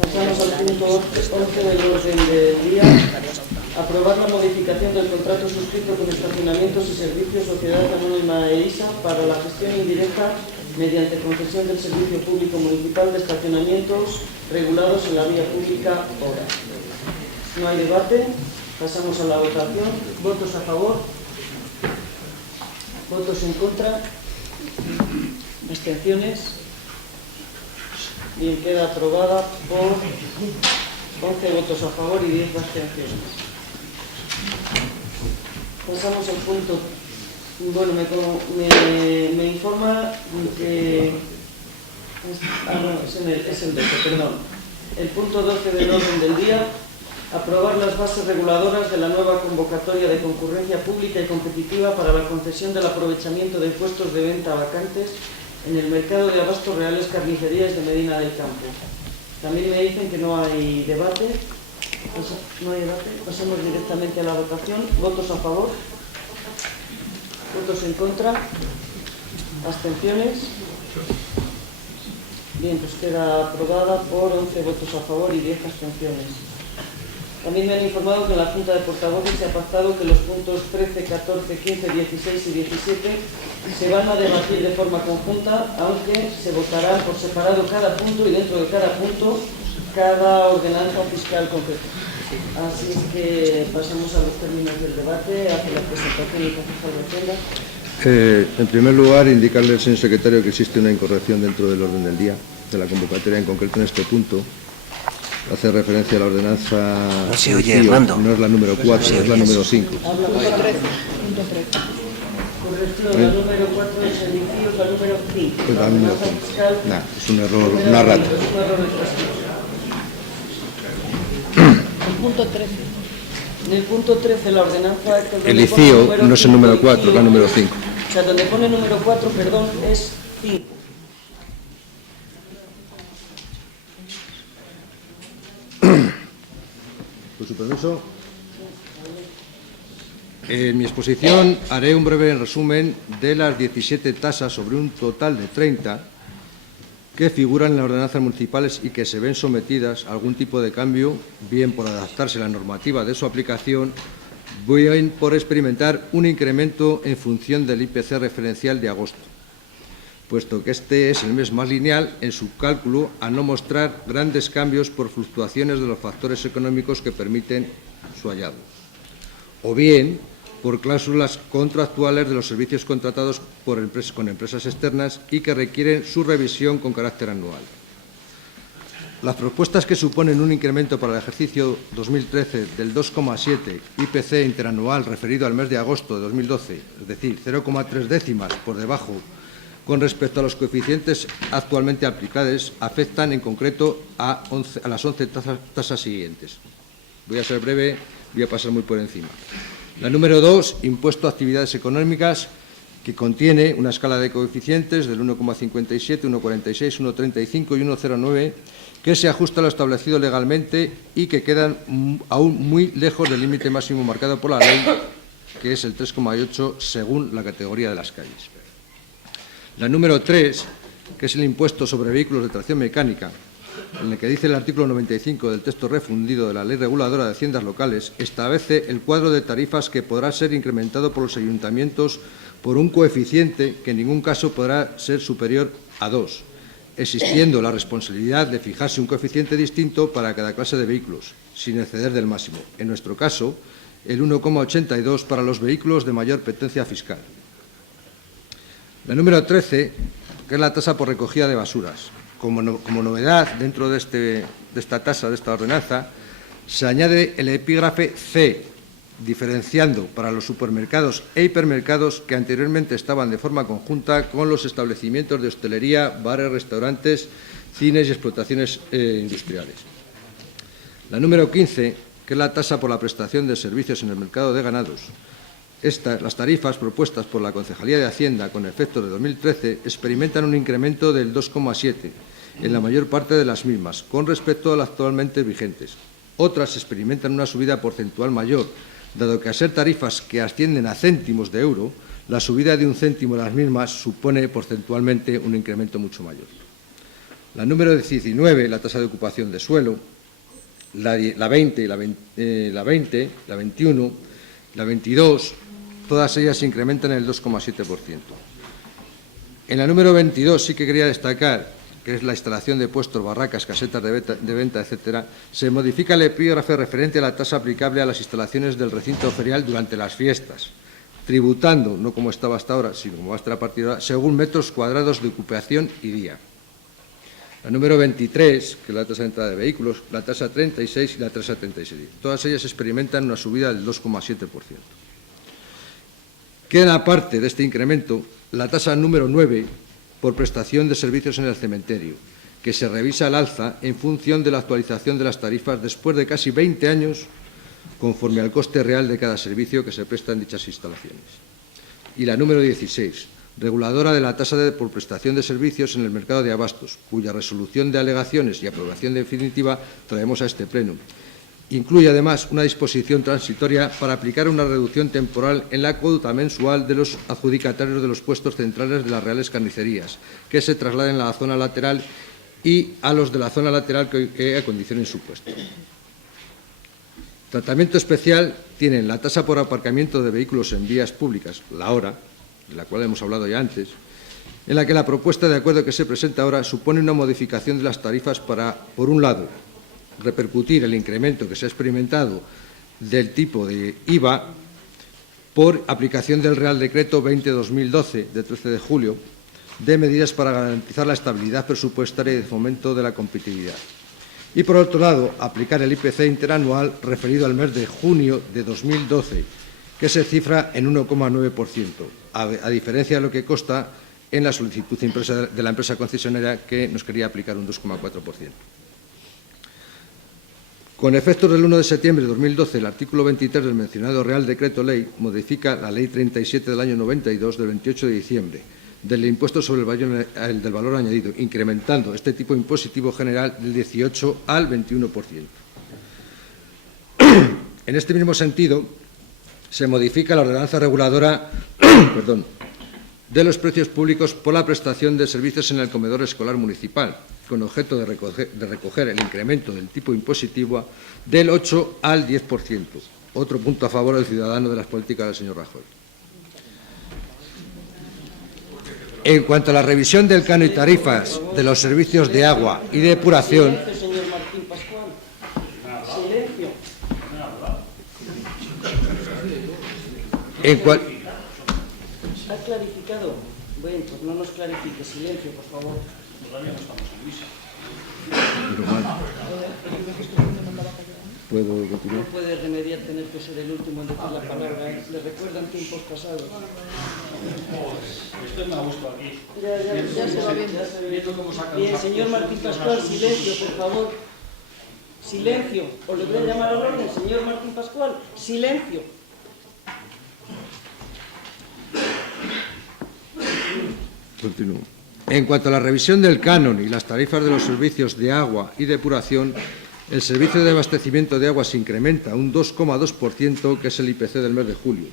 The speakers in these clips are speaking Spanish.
Pasamos al punto 11 del orden del día. Aprobar la modificación del contrato suscrito con Estacionamientos y Servicios Sociedad Anónima EISA para la gestión indirecta mediante concesión del servicio público municipal de estacionamientos regulados en la vía pública ORA. No hay debate. Pasamos a la votación. ¿Votos a favor? ¿Votos en contra? ¿Abstenciones? Bien, queda aprobada por 11 votos a favor y 10 abstenciones. Pasamos al punto. Bueno, me informa que... es el 12, perdón. El punto 12 del orden del día. Aprobar las bases reguladoras de la nueva convocatoria de concurrencia pública y competitiva para la concesión del aprovechamiento de puestos de venta vacantes en el mercado de abastos reales carnicerías de Medina del Campo. También me dicen que no hay debate. No hay debate. Pasamos directamente a la votación. ¿Votos a favor? ¿Votos en contra? ¿Abstenciones? Bien, pues queda aprobada por 11 votos a favor y 10 abstenciones. También me han informado que en la Junta de Portavoces se ha pactado que los puntos 13, 14, 15, 16 y 17 se van a debatir de forma conjunta, aunque se votará por separado cada punto y dentro de cada punto cada ordenanza fiscal concreta. Así es que pasamos a los términos del debate, hacia la presentación del concejal de Hacienda. En primer lugar, indicarle al señor secretario que existe una incorrección dentro del orden del día de la convocatoria, en concreto en este punto. Hace referencia a la ordenanza... No se oye, Hernando. No es la número 4, es la número 5. Habla punto 13. Corrección, la número 4 es edificios, la número 5. Es la número 5. No, es un error narrativo. Es un error de El punto 13. En el punto 13 la ordenanza... El ICIO no es el número 4, es la número 5. O sea, donde pone número 4, perdón, es 5. Con su permiso. En mi exposición haré un breve resumen de las 17 tasas sobre un total de 30 que figuran en las ordenanzas municipales y que se ven sometidas a algún tipo de cambio, bien por adaptarse a la normativa de su aplicación, bien por experimentar un incremento en función del IPC referencial de agosto, puesto que este es el mes más lineal en su cálculo, a no mostrar grandes cambios por fluctuaciones de los factores económicos que permiten su hallazgo, o bien por cláusulas contractuales de los servicios contratados con empresas externas y que requieren su revisión con carácter anual. Las propuestas que suponen un incremento para el ejercicio 2013 del 2,7 IPC interanual referido al mes de agosto de 2012, es decir, 0,3 décimas por debajo con respecto a los coeficientes actualmente aplicados, afectan en concreto a las 11 tasas siguientes. Voy a ser breve, voy a pasar muy por encima. La número 2, impuesto a actividades económicas, que contiene una escala de coeficientes del 1,57, 1,46, 1,35 y 1,09, que se ajusta a lo establecido legalmente y que quedan aún muy lejos del límite máximo marcado por la ley, que es el 3,8 según la categoría de las calles. La número 3, que es el impuesto sobre vehículos de tracción mecánica, en el que dice el artículo 95 del texto refundido de la Ley Reguladora de Haciendas Locales, establece el cuadro de tarifas que podrá ser incrementado por los ayuntamientos por un coeficiente que en ningún caso podrá ser superior a 2, existiendo la responsabilidad de fijarse un coeficiente distinto para cada clase de vehículos, sin exceder del máximo. En nuestro caso, el 1,82 para los vehículos de mayor potencia fiscal. La número 13, que es la tasa por recogida de basuras. Como novedad dentro de esta tasa, de esta ordenanza, se añade el epígrafe C, diferenciando para los supermercados e hipermercados que anteriormente estaban de forma conjunta con los establecimientos de hostelería, bares, restaurantes, cines y explotaciones industriales. La número 15, que es la tasa por la prestación de servicios en el mercado de ganados. Las tarifas propuestas por la Concejalía de Hacienda con efectos de 2013 experimentan un incremento del 2,7 en la mayor parte de las mismas, con respecto a las actualmente vigentes. Otras experimentan una subida porcentual mayor, dado que, al ser tarifas que ascienden a céntimos de euro, la subida de un céntimo en las mismas supone porcentualmente un incremento mucho mayor. La número 19, la tasa de ocupación de suelo, la 20, la 21, la 22, todas ellas se incrementan en el 2,7%. En la número 22 sí que quería destacar, que es la instalación de puestos, barracas, casetas de venta, etcétera, se modifica el epígrafe referente a la tasa aplicable a las instalaciones del recinto ferial durante las fiestas, tributando, no como estaba hasta ahora, sino como va a estar a partir de ahora, según metros cuadrados de ocupación y día. La número 23, que es la tasa de entrada de vehículos, la tasa 36 y la tasa 36. Todas ellas experimentan una subida del 2,7%. Queda aparte de este incremento la tasa número 9 por prestación de servicios en el cementerio, que se revisa al alza en función de la actualización de las tarifas después de casi 20 años, conforme al coste real de cada servicio que se presta en dichas instalaciones. Y la número 16, reguladora de la tasa por prestación de servicios en el mercado de abastos, cuya resolución de alegaciones y aprobación definitiva traemos a este Pleno. Incluye, además, una disposición transitoria para aplicar una reducción temporal en la cuota mensual de los adjudicatarios de los puestos centrales de las Reales Carnicerías, que se trasladen a la zona lateral y a los de la zona lateral que acondicionen su puesto. Tratamiento especial tienen la tasa por aparcamiento de vehículos en vías públicas, la hora, de la cual hemos hablado ya antes, en la que la propuesta de acuerdo que se presenta ahora supone una modificación de las tarifas para, por un lado, repercutir el incremento que se ha experimentado del tipo de IVA por aplicación del Real Decreto 20-2012 de 13 de julio de medidas para garantizar la estabilidad presupuestaria y de fomento de la competitividad. Y, por otro lado, aplicar el IPC interanual referido al mes de junio de 2012, que se cifra en 1,9%, a diferencia de lo que consta en la solicitud de la empresa concesionaria, que nos quería aplicar un 2,4%. Con efectos del 1 de septiembre de 2012, el artículo 23 del mencionado Real Decreto Ley modifica la Ley 37 del año 92 del 28 de diciembre del impuesto sobre el del valor añadido, incrementando este tipo impositivo general del 18 al 21%. En este mismo sentido, se modifica la ordenanza reguladora de los precios públicos por la prestación de servicios en el comedor escolar municipal, con objeto de recoger el incremento del tipo impositivo del 8 al 10%. Otro punto a favor del ciudadano de las políticas del señor Rajoy. En cuanto a la revisión del canon y tarifas de los servicios de agua y de depuración... Silencio, señor Martín Pascual. Silencio. ¿Ha clarificado? Bueno, pues no nos clarifique. Silencio, por favor. Todavía no estamos en misa. ¿Puedo continuar? No puede remediar tener que ser el último en decir la palabra. Le recuerdan tiempos pasados. Estoy a gusto aquí. Ya se va bien. Bien, señor Martín Pascual, silencio, por favor. Silencio. ¿O le voy a llamar al orden, señor Martín Pascual? Silencio. Continúo. En cuanto a la revisión del canon y las tarifas de los servicios de agua y depuración, el servicio de abastecimiento de agua se incrementa un 2,2%, que es el IPC del mes de julio,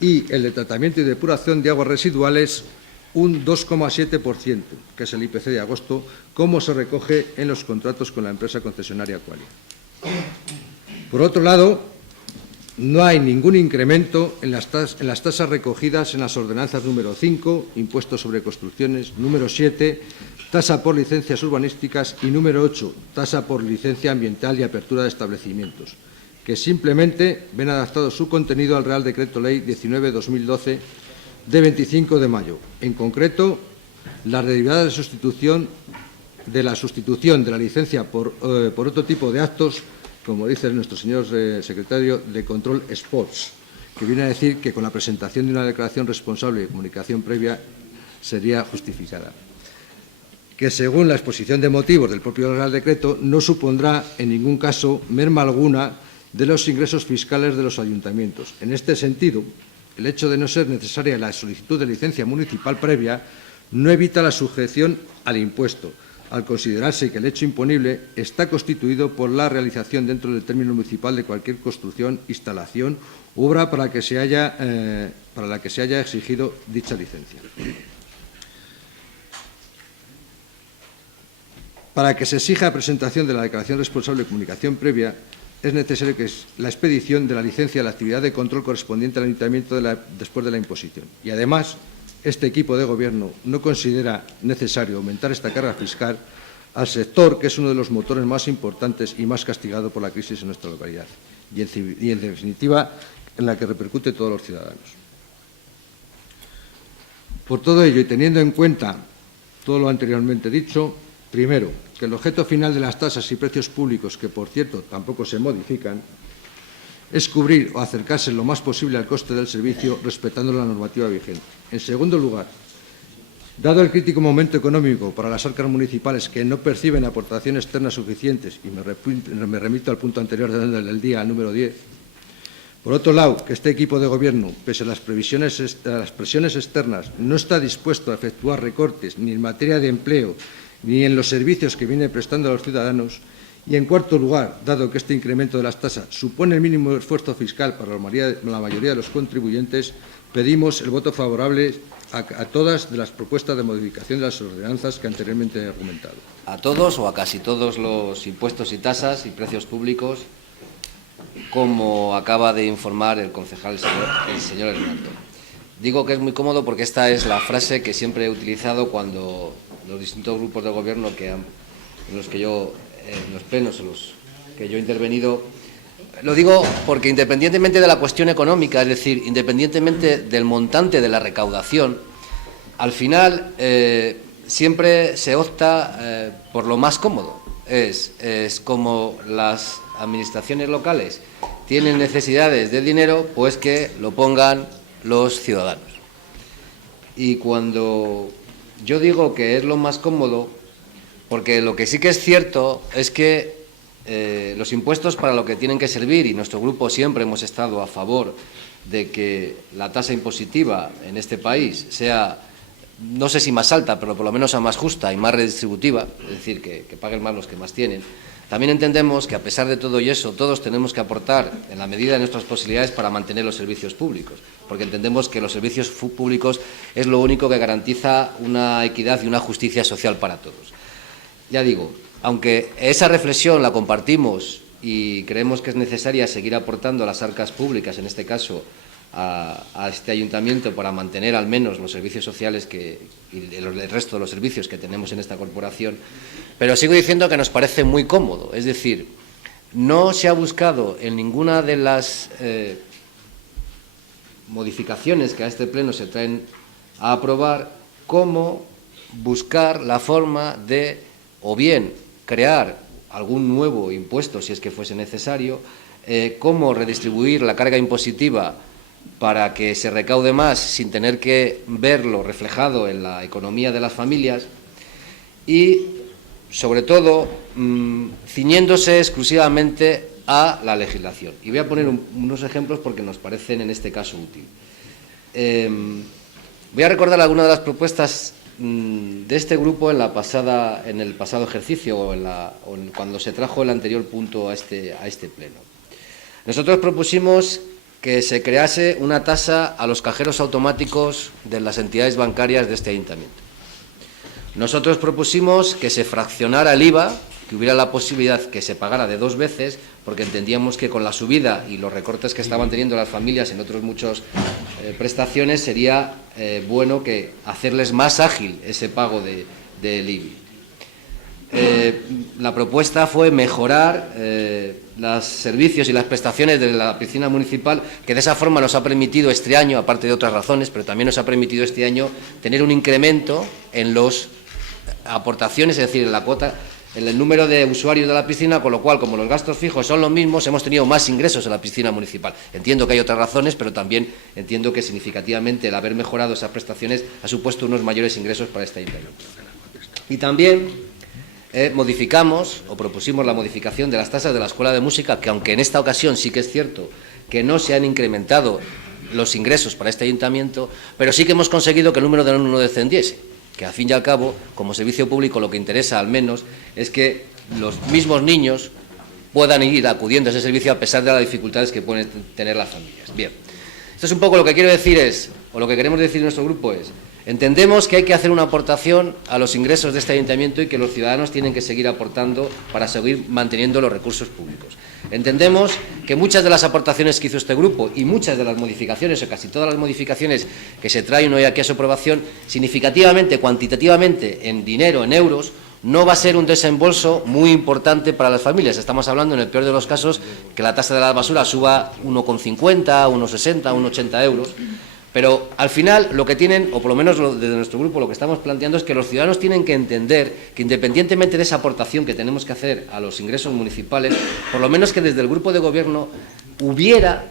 y el de tratamiento y depuración de aguas residuales un 2,7%, que es el IPC de agosto, como se recoge en los contratos con la empresa concesionaria Aqualia. Por otro lado, no hay ningún incremento en las tasas recogidas en las ordenanzas número 5, impuestos sobre construcciones, número 7, tasa por licencias urbanísticas, y número 8, tasa por licencia ambiental y apertura de establecimientos, que simplemente ven adaptado su contenido al Real Decreto Ley 19-2012 de 25 de mayo. En concreto, las derivadas de la sustitución de la licencia por otro tipo de actos, como dice nuestro señor secretario, de control sports, que viene a decir que con la presentación de una declaración responsable de comunicación previa sería justificada, que según la exposición de motivos del propio Real Decreto no supondrá en ningún caso merma alguna de los ingresos fiscales de los ayuntamientos. En este sentido, el hecho de no ser necesaria la solicitud de licencia municipal previa no evita la sujeción al impuesto, al considerarse que el hecho imponible está constituido por la realización dentro del término municipal de cualquier construcción, instalación u obra para la que se haya exigido dicha licencia. Para que se exija la presentación de la declaración responsable de comunicación previa, es necesario que la expedición de la licencia de la actividad de control correspondiente al ayuntamiento después de la imposición. Y, además, este equipo de Gobierno no considera necesario aumentar esta carga fiscal al sector, que es uno de los motores más importantes y más castigado por la crisis en nuestra localidad y, en definitiva, en la que repercute a todos los ciudadanos. Por todo ello, y teniendo en cuenta todo lo anteriormente dicho, primero, que el objeto final de las tasas y precios públicos, que por cierto tampoco se modifican, es cubrir o acercarse lo más posible al coste del servicio respetando la normativa vigente. En segundo lugar, dado el crítico momento económico para las arcas municipales que no perciben aportaciones externas suficientes, y me remito al punto anterior del día, al número 10, por otro lado, que este equipo de Gobierno, pese a las presiones externas, no está dispuesto a efectuar recortes ni en materia de empleo ni en los servicios que viene prestando a los ciudadanos. Y, en cuarto lugar, dado que este incremento de las tasas supone el mínimo esfuerzo fiscal para la mayoría de los contribuyentes, pedimos el voto favorable a todas de las propuestas de modificación de las ordenanzas que anteriormente he argumentado. A todos o a casi todos los impuestos y tasas y precios públicos, como acaba de informar el concejal, el señor Hernando. Digo que es muy cómodo porque esta es la frase que siempre he utilizado cuando los distintos grupos de Gobierno en los plenos en los que yo he intervenido. Lo digo porque, independientemente de la cuestión económica, es decir, independientemente del montante de la recaudación, al final siempre se opta por lo más cómodo. Es como las administraciones locales tienen necesidades de dinero, pues que lo pongan los ciudadanos. Y cuando yo digo que es lo más cómodo, porque lo que sí que es cierto es que los impuestos para lo que tienen que servir, y nuestro grupo siempre hemos estado a favor de que la tasa impositiva en este país sea, no sé si más alta, pero por lo menos sea más justa y más redistributiva, es decir, que paguen más los que más tienen. También entendemos que, a pesar de todo y eso, todos tenemos que aportar en la medida de nuestras posibilidades para mantener los servicios públicos, porque entendemos que los servicios públicos es lo único que garantiza una equidad y una justicia social para todos. Ya digo, aunque esa reflexión la compartimos y creemos que es necesaria seguir aportando a las arcas públicas, en este caso a este ayuntamiento, para mantener al menos los servicios sociales y el resto de los servicios que tenemos en esta corporación, pero sigo diciendo que nos parece muy cómodo. Es decir, no se ha buscado en ninguna de las modificaciones que a este pleno se traen a aprobar cómo buscar la forma de, o bien, crear algún nuevo impuesto, si es que fuese necesario, cómo redistribuir la carga impositiva para que se recaude más sin tener que verlo reflejado en la economía de las familias y, sobre todo, ciñéndose exclusivamente a la legislación. Y voy a poner unos ejemplos porque nos parecen en este caso útiles. Voy a recordar algunas de las propuestas de este grupo en el pasado ejercicio o cuando se trajo el anterior punto a este pleno. Nosotros propusimos que se crease una tasa a los cajeros automáticos de las entidades bancarias de este ayuntamiento. Nosotros propusimos que se fraccionara el IVA, que hubiera la posibilidad que se pagara de 2 veces, porque entendíamos que con la subida y los recortes que estaban teniendo las familias en otras muchas prestaciones sería bueno que hacerles más ágil ese pago del IBI. La propuesta fue mejorar los servicios y las prestaciones de la piscina municipal, que de esa forma nos ha permitido este año, aparte de otras razones, pero también nos ha permitido este año tener un incremento en las aportaciones, es decir, en la cuota, en el número de usuarios de la piscina, con lo cual, como los gastos fijos son los mismos, hemos tenido más ingresos en la piscina municipal. Entiendo que hay otras razones, pero también entiendo que significativamente el haber mejorado esas prestaciones ha supuesto unos mayores ingresos para este ayuntamiento. Y también modificamos o propusimos la modificación de las tasas de la Escuela de Música, que aunque en esta ocasión sí que es cierto que no se han incrementado los ingresos para este ayuntamiento, pero sí que hemos conseguido que el número de alumnos no descendiese, que al fin y al cabo, como servicio público, lo que interesa al menos es que los mismos niños puedan ir acudiendo a ese servicio a pesar de las dificultades que pueden tener las familias. Bien, esto es un poco lo que quiero decir o lo que queremos decir en nuestro grupo Entendemos que hay que hacer una aportación a los ingresos de este ayuntamiento y que los ciudadanos tienen que seguir aportando para seguir manteniendo los recursos públicos. Entendemos que muchas de las aportaciones que hizo este grupo y muchas de las modificaciones, o casi todas las modificaciones que se traen hoy aquí a su aprobación, significativamente, cuantitativamente, en dinero, en euros, no va a ser un desembolso muy importante para las familias. Estamos hablando, en el peor de los casos, que la tasa de la basura suba 1,50, 1,60, 1,80 euros. Pero al final lo que tienen, o por lo menos desde nuestro grupo lo que estamos planteando es que los ciudadanos tienen que entender que independientemente de esa aportación que tenemos que hacer a los ingresos municipales, por lo menos que desde el grupo de gobierno hubiera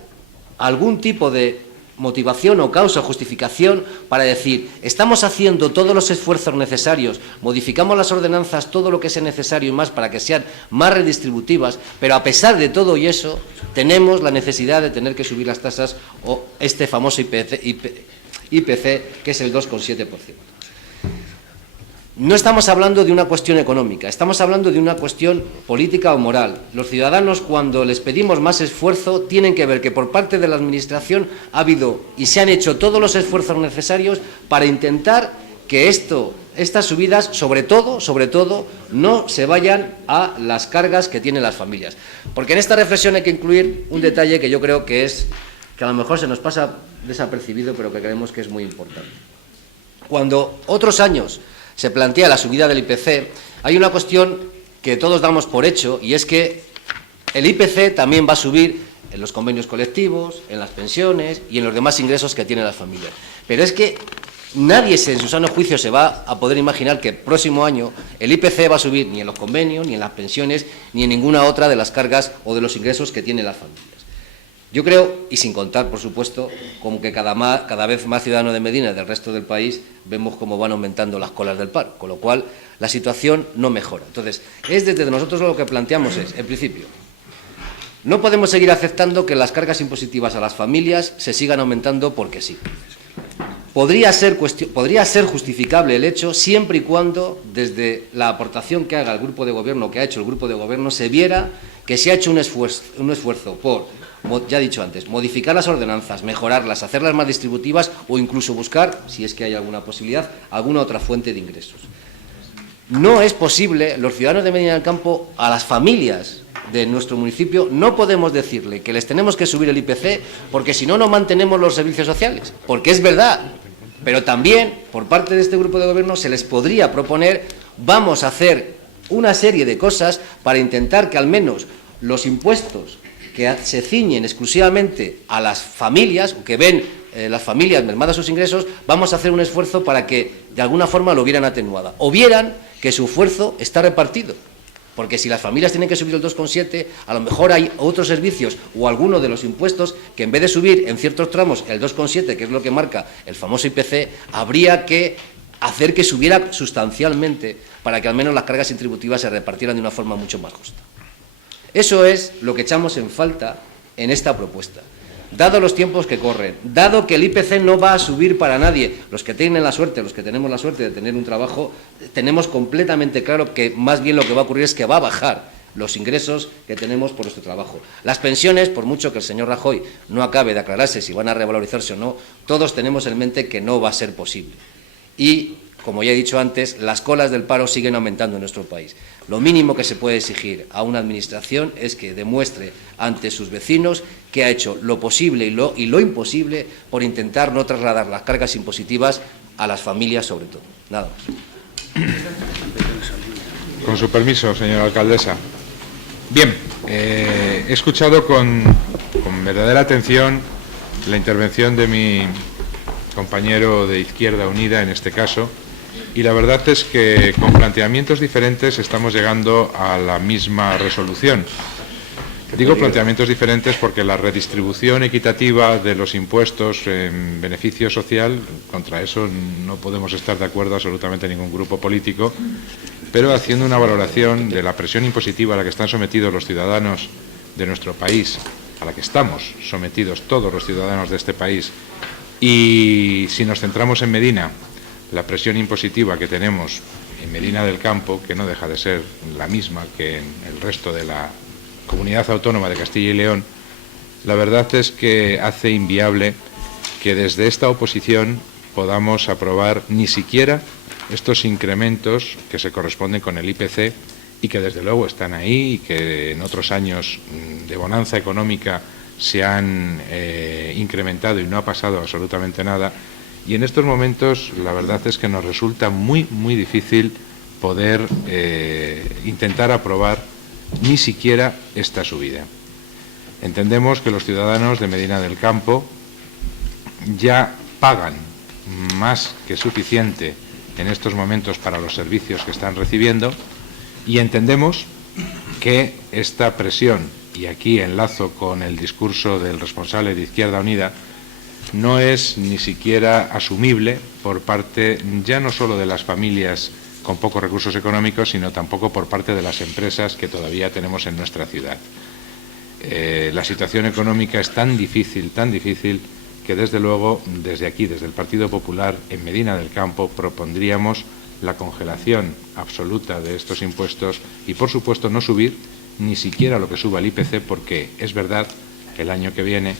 algún tipo de motivación o causa o justificación para decir, estamos haciendo todos los esfuerzos necesarios, modificamos las ordenanzas, todo lo que sea necesario y más para que sean más redistributivas, pero a pesar de todo y eso, tenemos la necesidad de tener que subir las tasas o este famoso IPC que es el 2,7%. No estamos hablando de una cuestión económica, estamos hablando de una cuestión política o moral. Los ciudadanos, cuando les pedimos más esfuerzo, tienen que ver que por parte de la Administración ha habido y se han hecho todos los esfuerzos necesarios para intentar que estas subidas, sobre todo, no se vayan a las cargas que tienen las familias. Porque en esta reflexión hay que incluir un detalle que yo creo que a lo mejor se nos pasa desapercibido, pero que creemos que es muy importante. Cuando otros años se plantea la subida del IPC, hay una cuestión que todos damos por hecho, y es que el IPC también va a subir en los convenios colectivos, en las pensiones y en los demás ingresos que tienen las familias. Pero es que nadie en su sano juicio se va a poder imaginar que el próximo año el IPC va a subir ni en los convenios, ni en las pensiones, ni en ninguna otra de las cargas o de los ingresos que tienen las familias. Yo creo, y sin contar, por supuesto, como que cada vez más ciudadanos de Medina y del resto del país vemos cómo van aumentando las colas del paro, con lo cual la situación no mejora. Entonces, desde nosotros lo que planteamos es, en principio, no podemos seguir aceptando que las cargas impositivas a las familias se sigan aumentando porque sí. Podría ser justificable el hecho siempre y cuando, desde la aportación que haga el grupo de gobierno, que ha hecho el grupo de gobierno, se viera que se ha hecho un esfuerzo por, ya he dicho antes, modificar las ordenanzas, mejorarlas, hacerlas más distributivas o incluso buscar, si es que hay alguna posibilidad, alguna otra fuente de ingresos. No es posible, los ciudadanos de Medina del Campo, a las familias de nuestro municipio, no podemos decirle que les tenemos que subir el IPC porque si no, no mantenemos los servicios sociales, porque es verdad, pero también, por parte de este grupo de gobierno, se les podría proponer, vamos a hacer una serie de cosas para intentar que al menos los impuestos que se ciñen exclusivamente a las familias, o que ven las familias mermadas sus ingresos, vamos a hacer un esfuerzo para que de alguna forma lo vieran atenuada, o vieran que su esfuerzo está repartido. Porque si las familias tienen que subir el 2,7, a lo mejor hay otros servicios o alguno de los impuestos que en vez de subir en ciertos tramos el 2,7, que es lo que marca el famoso IPC, habría que hacer que subiera sustancialmente para que al menos las cargas contributivas se repartieran de una forma mucho más justa. Eso es lo que echamos en falta en esta propuesta. Dado los tiempos que corren, dado que el IPC no va a subir para nadie, los que tienen la suerte, los que tenemos la suerte de tener un trabajo, tenemos completamente claro que más bien lo que va a ocurrir es que va a bajar los ingresos que tenemos por nuestro trabajo. Las pensiones, por mucho que el señor Rajoy no acabe de aclararse si van a revalorizarse o no, todos tenemos en mente que no va a ser posible. Y, como ya he dicho antes, las colas del paro siguen aumentando en nuestro país. Lo mínimo que se puede exigir a una administración es que demuestre ante sus vecinos que ha hecho lo posible y lo imposible por intentar no trasladar las cargas impositivas a las familias sobre todo. Nada más. Con su permiso, señora alcaldesa. Bien, he escuchado con verdadera atención la intervención de mi compañero de Izquierda Unida, en este caso, y la verdad es que con planteamientos diferentes estamos llegando a la misma resolución. Digo planteamientos diferentes porque la redistribución equitativa de los impuestos en beneficio social, contra eso no podemos estar de acuerdo absolutamente ningún grupo político, pero haciendo una valoración de la presión impositiva a la que están sometidos los ciudadanos de nuestro país, a la que estamos sometidos todos los ciudadanos de este país, y si nos centramos en Medina, la presión impositiva que tenemos en Medina del Campo, que no deja de ser la misma que en el resto de la Comunidad Autónoma de Castilla y León, la verdad es que hace inviable que desde esta oposición podamos aprobar ni siquiera estos incrementos que se corresponden con el IPC y que desde luego están ahí y que en otros años de bonanza económica se han incrementado y no ha pasado absolutamente nada. Y en estos momentos la verdad es que nos resulta muy difícil poder intentar aprobar ni siquiera esta subida. Entendemos que los ciudadanos de Medina del Campo ya pagan más que suficiente en estos momentos para los servicios que están recibiendo y entendemos que esta presión, y aquí enlazo con el discurso del responsable de Izquierda Unida, no es ni siquiera asumible por parte ya no solo de las familias con pocos recursos económicos, sino tampoco por parte de las empresas que todavía tenemos en nuestra ciudad. La situación económica es tan difícil, que desde luego, desde aquí, desde el Partido Popular, en Medina del Campo, propondríamos la congelación absoluta de estos impuestos y, por supuesto, no subir ni siquiera lo que suba el IPC, porque es verdad que el año que viene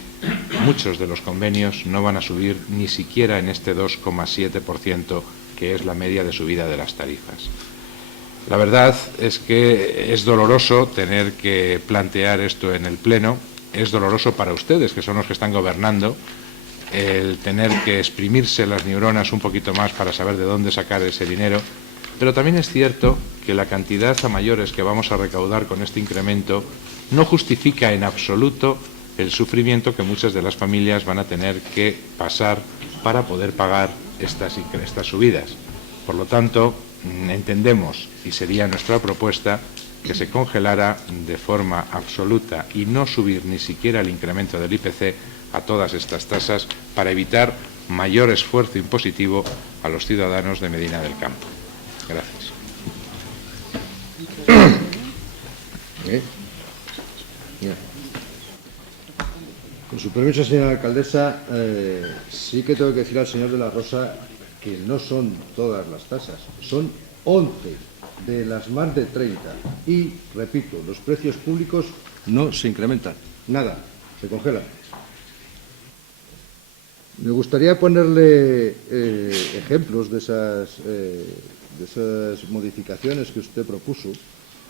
muchos de los convenios no van a subir ni siquiera en este 2,7%, que es la media de subida de las tarifas. La verdad es que es doloroso tener que plantear esto en el Pleno, es doloroso para ustedes, que son los que están gobernando, el tener que exprimirse las neuronas un poquito más para saber de dónde sacar ese dinero, pero también es cierto que la cantidad a mayores que vamos a recaudar con este incremento no justifica en absoluto el sufrimiento que muchas de las familias van a tener que pasar para poder pagar estas subidas. Por lo tanto, entendemos, y sería nuestra propuesta, que se congelara de forma absoluta y no subir ni siquiera el incremento del IPC a todas estas tasas para evitar mayor esfuerzo impositivo a los ciudadanos de Medina del Campo. Gracias. Con su permiso, señora alcaldesa, sí que tengo que decir al señor de la Rosa que no son todas las tasas, son 11 de las más de 30 y, repito, los precios públicos no se incrementan, nada, se congelan. Me gustaría ponerle ejemplos de esas modificaciones que usted propuso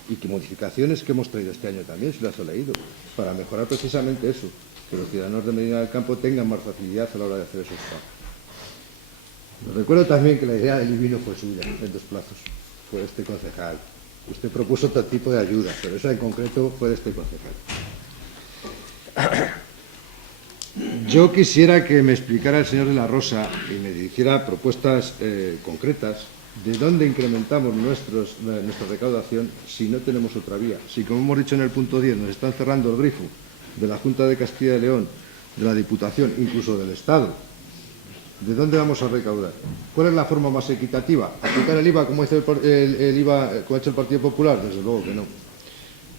y que modificaciones que hemos traído este año también, si las ha leído, para mejorar precisamente eso, que los ciudadanos de Medina del Campo tengan más facilidad a la hora de hacer esos pagos. Recuerdo también que la idea del IBI no fue suya en 2 plazos, fue de este concejal. Usted propuso otro tipo de ayudas, pero esa en concreto fue de este concejal. Yo quisiera que me explicara el señor de la Rosa y me dijera propuestas concretas de dónde incrementamos nuestra recaudación si no tenemos otra vía. Si, como hemos dicho en el punto 10, nos están cerrando el grifo de la Junta de Castilla y León, de la Diputación, incluso del Estado, ¿de dónde vamos a recaudar? ¿Cuál es la forma más equitativa? ¿Aplicar el IVA como hizo el IVA, como ha hecho el Partido Popular? Desde luego que no.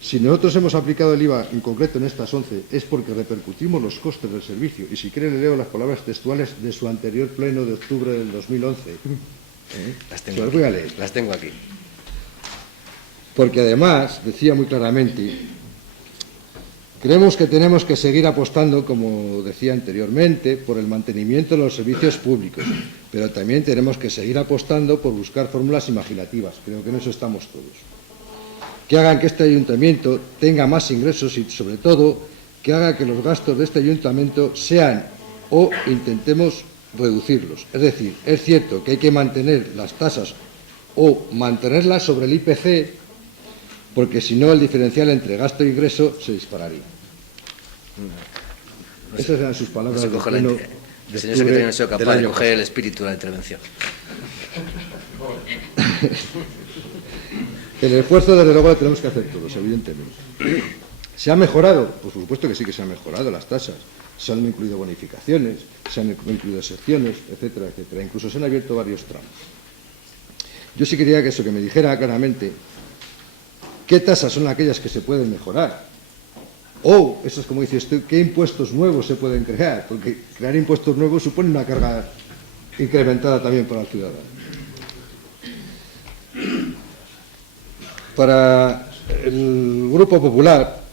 Si nosotros hemos aplicado el IVA en concreto en estas 11 es porque repercutimos los costes del servicio. Y si quiere le leo las palabras textuales de su anterior pleno de octubre del 2011. Las voy a leer. Las tengo aquí. Porque además, decía muy claramente, creemos que tenemos que seguir apostando, como decía anteriormente, por el mantenimiento de los servicios públicos, pero también tenemos que seguir apostando por buscar fórmulas imaginativas. Creo que en eso estamos todos. Que hagan que este ayuntamiento tenga más ingresos y, sobre todo, que haga que los gastos de este ayuntamiento sean o intentemos reducirlos. Es decir, es cierto que hay que mantener las tasas o mantenerlas sobre el IPC, porque si no el diferencial entre gasto e ingreso se dispararía. Esas eran sus palabras del pleno. El señor secretario no ha sido capaz de coger el espíritu de la intervención. El esfuerzo, desde luego, lo tenemos que hacer todos, evidentemente. ¿Se ha mejorado? Pues por supuesto que sí que se han mejorado las tasas. Se han incluido bonificaciones, se han incluido excepciones, etcétera, etcétera. Incluso se han abierto varios tramos. Yo sí quería que me dijera claramente qué tasas son aquellas que se pueden mejorar. O, eso es como dice usted, qué impuestos nuevos se pueden crear. Porque crear impuestos nuevos supone una carga incrementada también para el ciudadano. Para el Grupo Popular,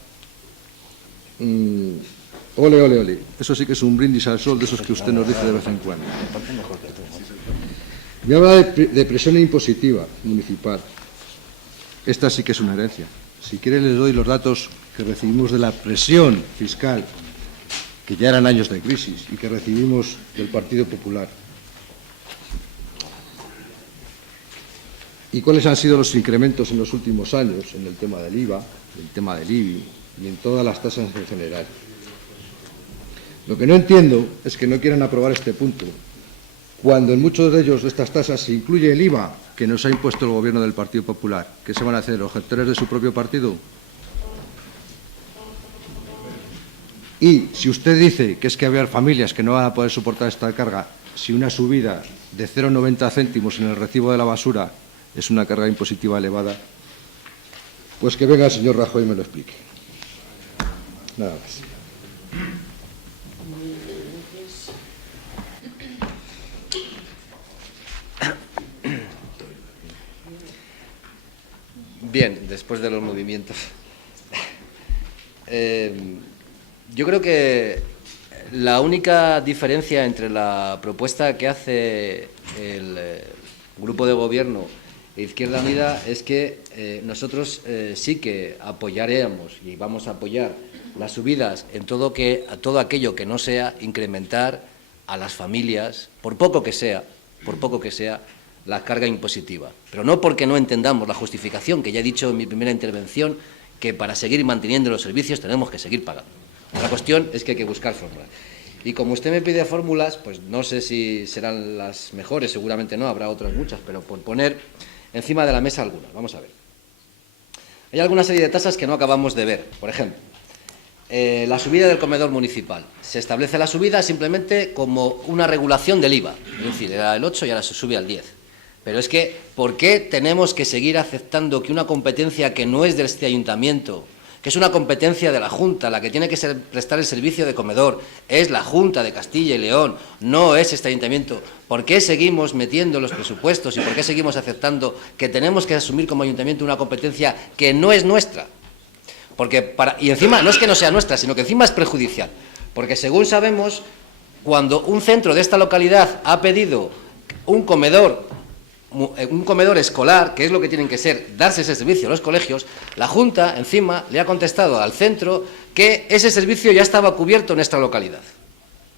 Ole, ole, ole. Eso sí que es un brindis al sol de esos que usted nos dice de vez en cuando. Me habla de presión impositiva municipal. Esta sí que es una herencia. Si quiere les doy los datos que recibimos de la presión fiscal, que ya eran años de crisis, y que recibimos del Partido Popular. ¿Y cuáles han sido los incrementos en los últimos años en el tema del IVA, en el tema del IBI y en todas las tasas en general? Lo que no entiendo es que no quieran aprobar este punto, cuando en muchos de ellos de estas tasas se incluye el IVA que nos ha impuesto el Gobierno del Partido Popular. ¿Qué se van a hacer, objetores de su propio partido? Y si usted dice que es que habrá familias que no van a poder soportar esta carga, si una subida de 0,90 céntimos en el recibo de la basura es una carga impositiva elevada, pues que venga el señor Rajoy y me lo explique. Nada más. Bien, después de los movimientos. Yo creo que la única diferencia entre la propuesta que hace el Grupo de Gobierno e Izquierda Unida es que nosotros sí que apoyaríamos y vamos a apoyar las subidas en todo aquello que no sea incrementar a las familias, por poco que sea, la carga impositiva. Pero no porque no entendamos la justificación, que ya he dicho en mi primera intervención, que para seguir manteniendo los servicios tenemos que seguir pagando. La cuestión es que hay que buscar fórmulas. Y como usted me pide fórmulas, pues no sé si serán las mejores, seguramente no, habrá otras muchas, pero por poner encima de la mesa algunas. Vamos a ver. Hay alguna serie de tasas que no acabamos de ver. Por ejemplo, la subida del comedor municipal. Se establece la subida simplemente como una regulación del IVA. Es decir, era el 8 y ahora se sube al 10. Pero es que, ¿por qué tenemos que seguir aceptando que una competencia que no es de este ayuntamiento, que es una competencia de la Junta, la que tiene que prestar el servicio de comedor, es la Junta de Castilla y León, no es este ayuntamiento? ¿Por qué seguimos metiendo los presupuestos y por qué seguimos aceptando que tenemos que asumir como ayuntamiento una competencia que no es nuestra? Y encima no es que no sea nuestra, sino que encima es perjudicial. Porque según sabemos, cuando un centro de esta localidad ha pedido un comedor escolar, que es lo que tienen que ser, darse ese servicio a los colegios, la Junta encima le ha contestado al centro que ese servicio ya estaba cubierto en esta localidad.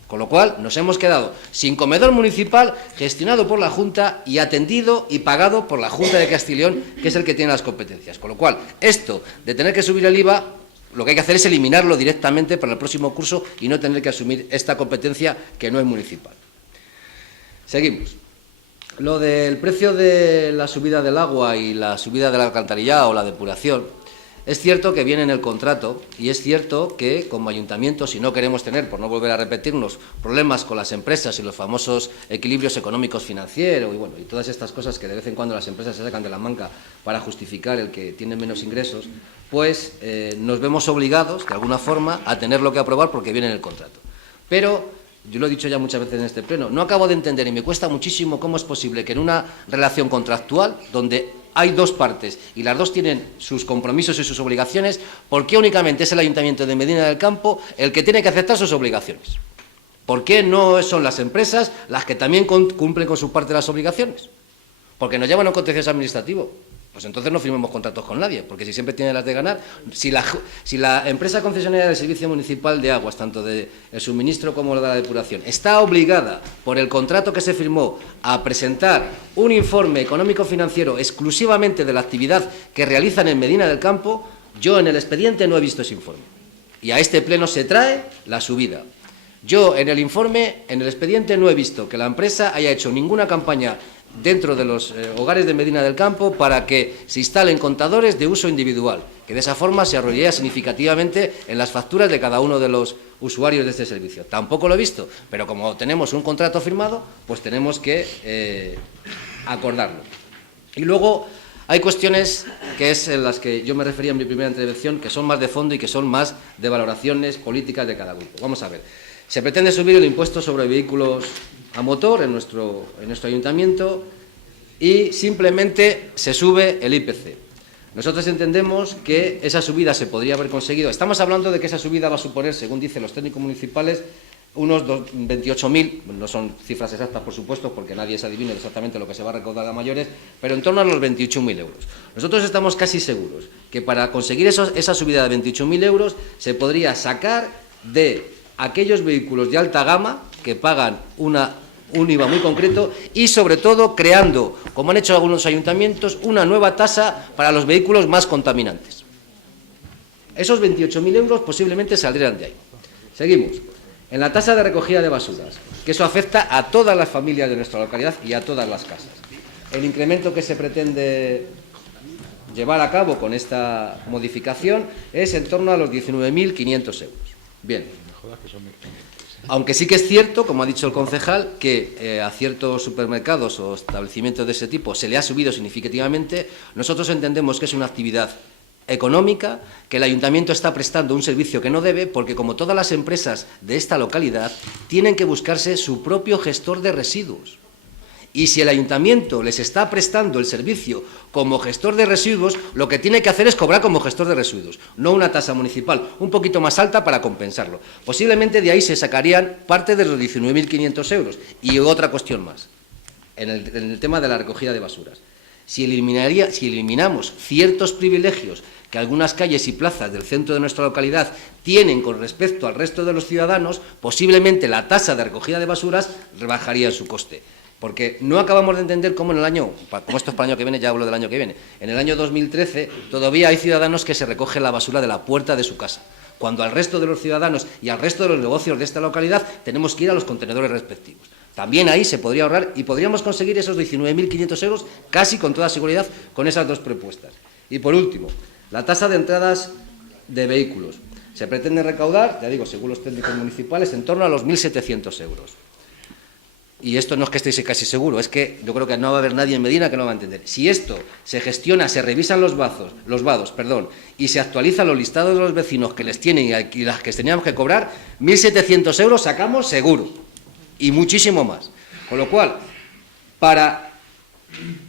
Con lo cual nos hemos quedado sin comedor municipal gestionado por la Junta y atendido y pagado por la Junta de Castilla y León, que es el que tiene las competencias. Con lo cual, esto de tener que subir el IVA, lo que hay que hacer es eliminarlo directamente para el próximo curso y no tener que asumir esta competencia que no es municipal. Seguimos. Lo del precio de la subida del agua y la subida del alcantarillado o la depuración, es cierto que viene en el contrato y es cierto que como ayuntamiento, si no queremos tener, por no volver a repetirnos, problemas con las empresas y los famosos equilibrios económicos financieros y todas estas cosas que de vez en cuando las empresas se sacan de la manga para justificar el que tienen menos ingresos, pues nos vemos obligados, de alguna forma, a tenerlo que aprobar porque viene en el contrato. Pero yo lo he dicho ya muchas veces en este pleno, no acabo de entender y me cuesta muchísimo cómo es posible que en una relación contractual, donde hay dos partes y las dos tienen sus compromisos y sus obligaciones, ¿por qué únicamente es el Ayuntamiento de Medina del Campo el que tiene que aceptar sus obligaciones? ¿Por qué no son las empresas las que también cumplen con su parte de las obligaciones? Porque nos llevan a un contencioso administrativo. Pues entonces no firmemos contratos con nadie, porque si siempre tiene las de ganar, si la empresa concesionaria del Servicio Municipal de Aguas, tanto del suministro como de la depuración, está obligada por el contrato que se firmó a presentar un informe económico-financiero exclusivamente de la actividad que realizan en Medina del Campo, yo en el expediente no he visto ese informe. Y a este pleno se trae la subida. Yo en el informe, en el expediente, no he visto que la empresa haya hecho ninguna campaña dentro de los hogares de Medina del Campo para que se instalen contadores de uso individual, que de esa forma se ahorraría significativamente en las facturas de cada uno de los usuarios de este servicio. Tampoco lo he visto, pero como tenemos un contrato firmado, pues tenemos que acordarlo. Y luego hay cuestiones que es en las que yo me refería en mi primera intervención, que son más de fondo y que son más de valoraciones políticas de cada grupo. Vamos a ver. Se pretende subir el impuesto sobre vehículos a motor en nuestro ayuntamiento y simplemente se sube el IPC. Nosotros entendemos que esa subida se podría haber conseguido. Estamos hablando de que esa subida va a suponer, según dicen los técnicos municipales, unos 28.000, no son cifras exactas por supuesto, porque nadie se adivina exactamente lo que se va a recaudar a mayores, pero en torno a los 28.000 euros. Nosotros estamos casi seguros que para conseguir esa subida de 28.000 euros se podría sacar de aquellos vehículos de alta gama que pagan un IVA muy concreto y, sobre todo, creando, como han hecho algunos ayuntamientos, una nueva tasa para los vehículos más contaminantes. Esos 28.000 euros posiblemente saldrían de ahí. Seguimos. En la tasa de recogida de basuras, que eso afecta a todas las familias de nuestra localidad y a todas las casas. El incremento que se pretende llevar a cabo con esta modificación es en torno a los 19.500 euros. Bien. Aunque sí que es cierto, como ha dicho el concejal, que a ciertos supermercados o establecimientos de ese tipo se le ha subido significativamente, nosotros entendemos que es una actividad económica, que el ayuntamiento está prestando un servicio que no debe, porque como todas las empresas de esta localidad, tienen que buscarse su propio gestor de residuos. Y si el ayuntamiento les está prestando el servicio como gestor de residuos, lo que tiene que hacer es cobrar como gestor de residuos, no una tasa municipal un poquito más alta para compensarlo. Posiblemente de ahí se sacarían parte de los 19.500 euros. Y otra cuestión más, en el tema de la recogida de basuras. Si eliminamos ciertos privilegios que algunas calles y plazas del centro de nuestra localidad tienen con respecto al resto de los ciudadanos, posiblemente la tasa de recogida de basuras rebajaría su coste. Porque no acabamos de entender cómo en el año, como esto es para el año que viene, ya hablo del año que viene, en el año 2013 todavía hay ciudadanos que se recogen la basura de la puerta de su casa, cuando al resto de los ciudadanos y al resto de los negocios de esta localidad tenemos que ir a los contenedores respectivos. También ahí se podría ahorrar y podríamos conseguir esos 19.500 euros casi con toda seguridad con esas dos propuestas. Y por último, la tasa de entradas de vehículos. Se pretende recaudar, ya digo, según los técnicos municipales, en torno a los 1.700 euros. Y esto no es que estéis casi seguro, es que yo creo que no va a haber nadie en Medina que no va a entender. Si esto se gestiona, se revisan los vados, y se actualizan los listados de los vecinos que les tienen y las que teníamos que cobrar, 1.700 euros sacamos seguro. Y muchísimo más. Con lo cual, para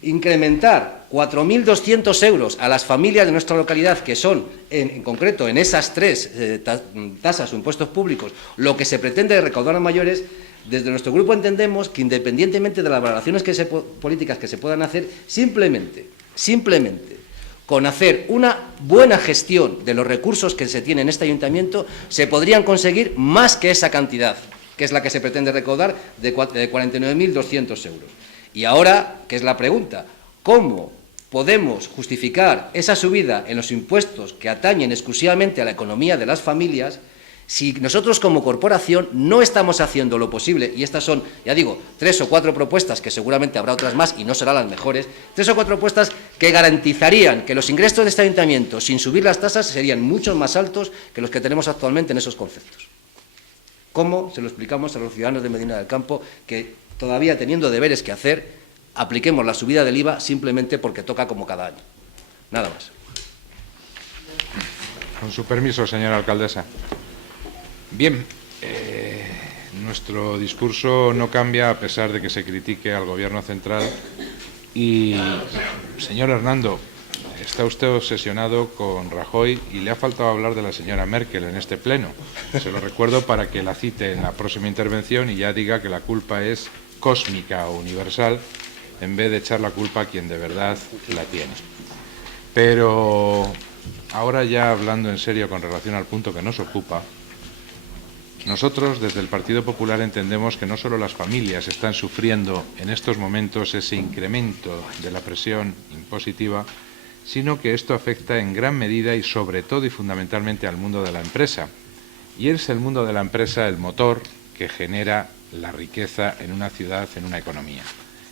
incrementar 4.200 euros a las familias de nuestra localidad, que son, en concreto, en esas tres tasas o impuestos públicos, lo que se pretende recaudar a mayores, desde nuestro grupo entendemos que, independientemente de las valoraciones políticas que se puedan hacer, simplemente, con hacer una buena gestión de los recursos que se tienen en este ayuntamiento, se podrían conseguir más que esa cantidad, que es la que se pretende recaudar, de 49.200 euros. Y ahora, ¿qué es la pregunta? ¿Cómo podemos justificar esa subida en los impuestos que atañen exclusivamente a la economía de las familias si nosotros como corporación no estamos haciendo lo posible? Y estas son, ya digo, 3 o 4 propuestas, que seguramente habrá otras más y no serán las mejores, 3 o 4 propuestas que garantizarían que los ingresos de este ayuntamiento, sin subir las tasas, serían mucho más altos que los que tenemos actualmente en esos conceptos. ¿Cómo se lo explicamos a los ciudadanos de Medina del Campo que, todavía teniendo deberes que hacer, apliquemos la subida del IVA simplemente porque toca como cada año? Nada más. Con su permiso, señora alcaldesa. Bien, nuestro discurso no cambia a pesar de que se critique al Gobierno central. Y, señor Hernando, está usted obsesionado con Rajoy y le ha faltado hablar de la señora Merkel en este pleno. Se lo recuerdo para que la cite en la próxima intervención y ya diga que la culpa es cósmica o universal, en vez de echar la culpa a quien de verdad la tiene. Pero ahora, ya hablando en serio con relación al punto que nos ocupa, nosotros desde el Partido Popular entendemos que no solo las familias están sufriendo en estos momentos ese incremento de la presión impositiva, sino que esto afecta en gran medida y sobre todo y fundamentalmente al mundo de la empresa. Y es el mundo de la empresa el motor que genera la riqueza en una ciudad, en una economía.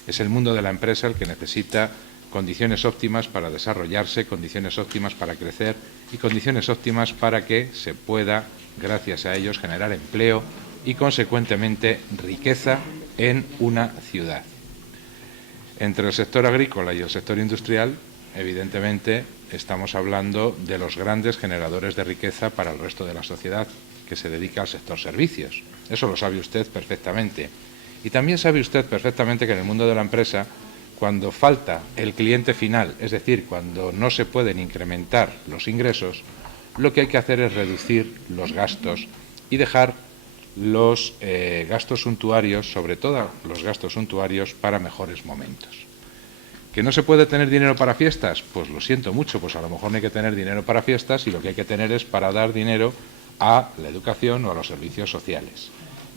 Es el mundo de la empresa el que necesita condiciones óptimas para desarrollarse, condiciones óptimas para crecer y condiciones óptimas para que se pueda, gracias a ellos, generar empleo y, consecuentemente, riqueza en una ciudad. Entre el sector agrícola y el sector industrial, evidentemente, estamos hablando de los grandes generadores de riqueza para el resto de la sociedad que se dedica al sector servicios. Eso lo sabe usted perfectamente. Y también sabe usted perfectamente que en el mundo de la empresa, cuando falta el cliente final, es decir, cuando no se pueden incrementar los ingresos, lo que hay que hacer es reducir los gastos y dejar los gastos suntuarios, sobre todo los gastos suntuarios, para mejores momentos. ¿Que no se puede tener dinero para fiestas? Pues lo siento mucho, pues a lo mejor no hay que tener dinero para fiestas y lo que hay que tener es para dar dinero a la educación o a los servicios sociales.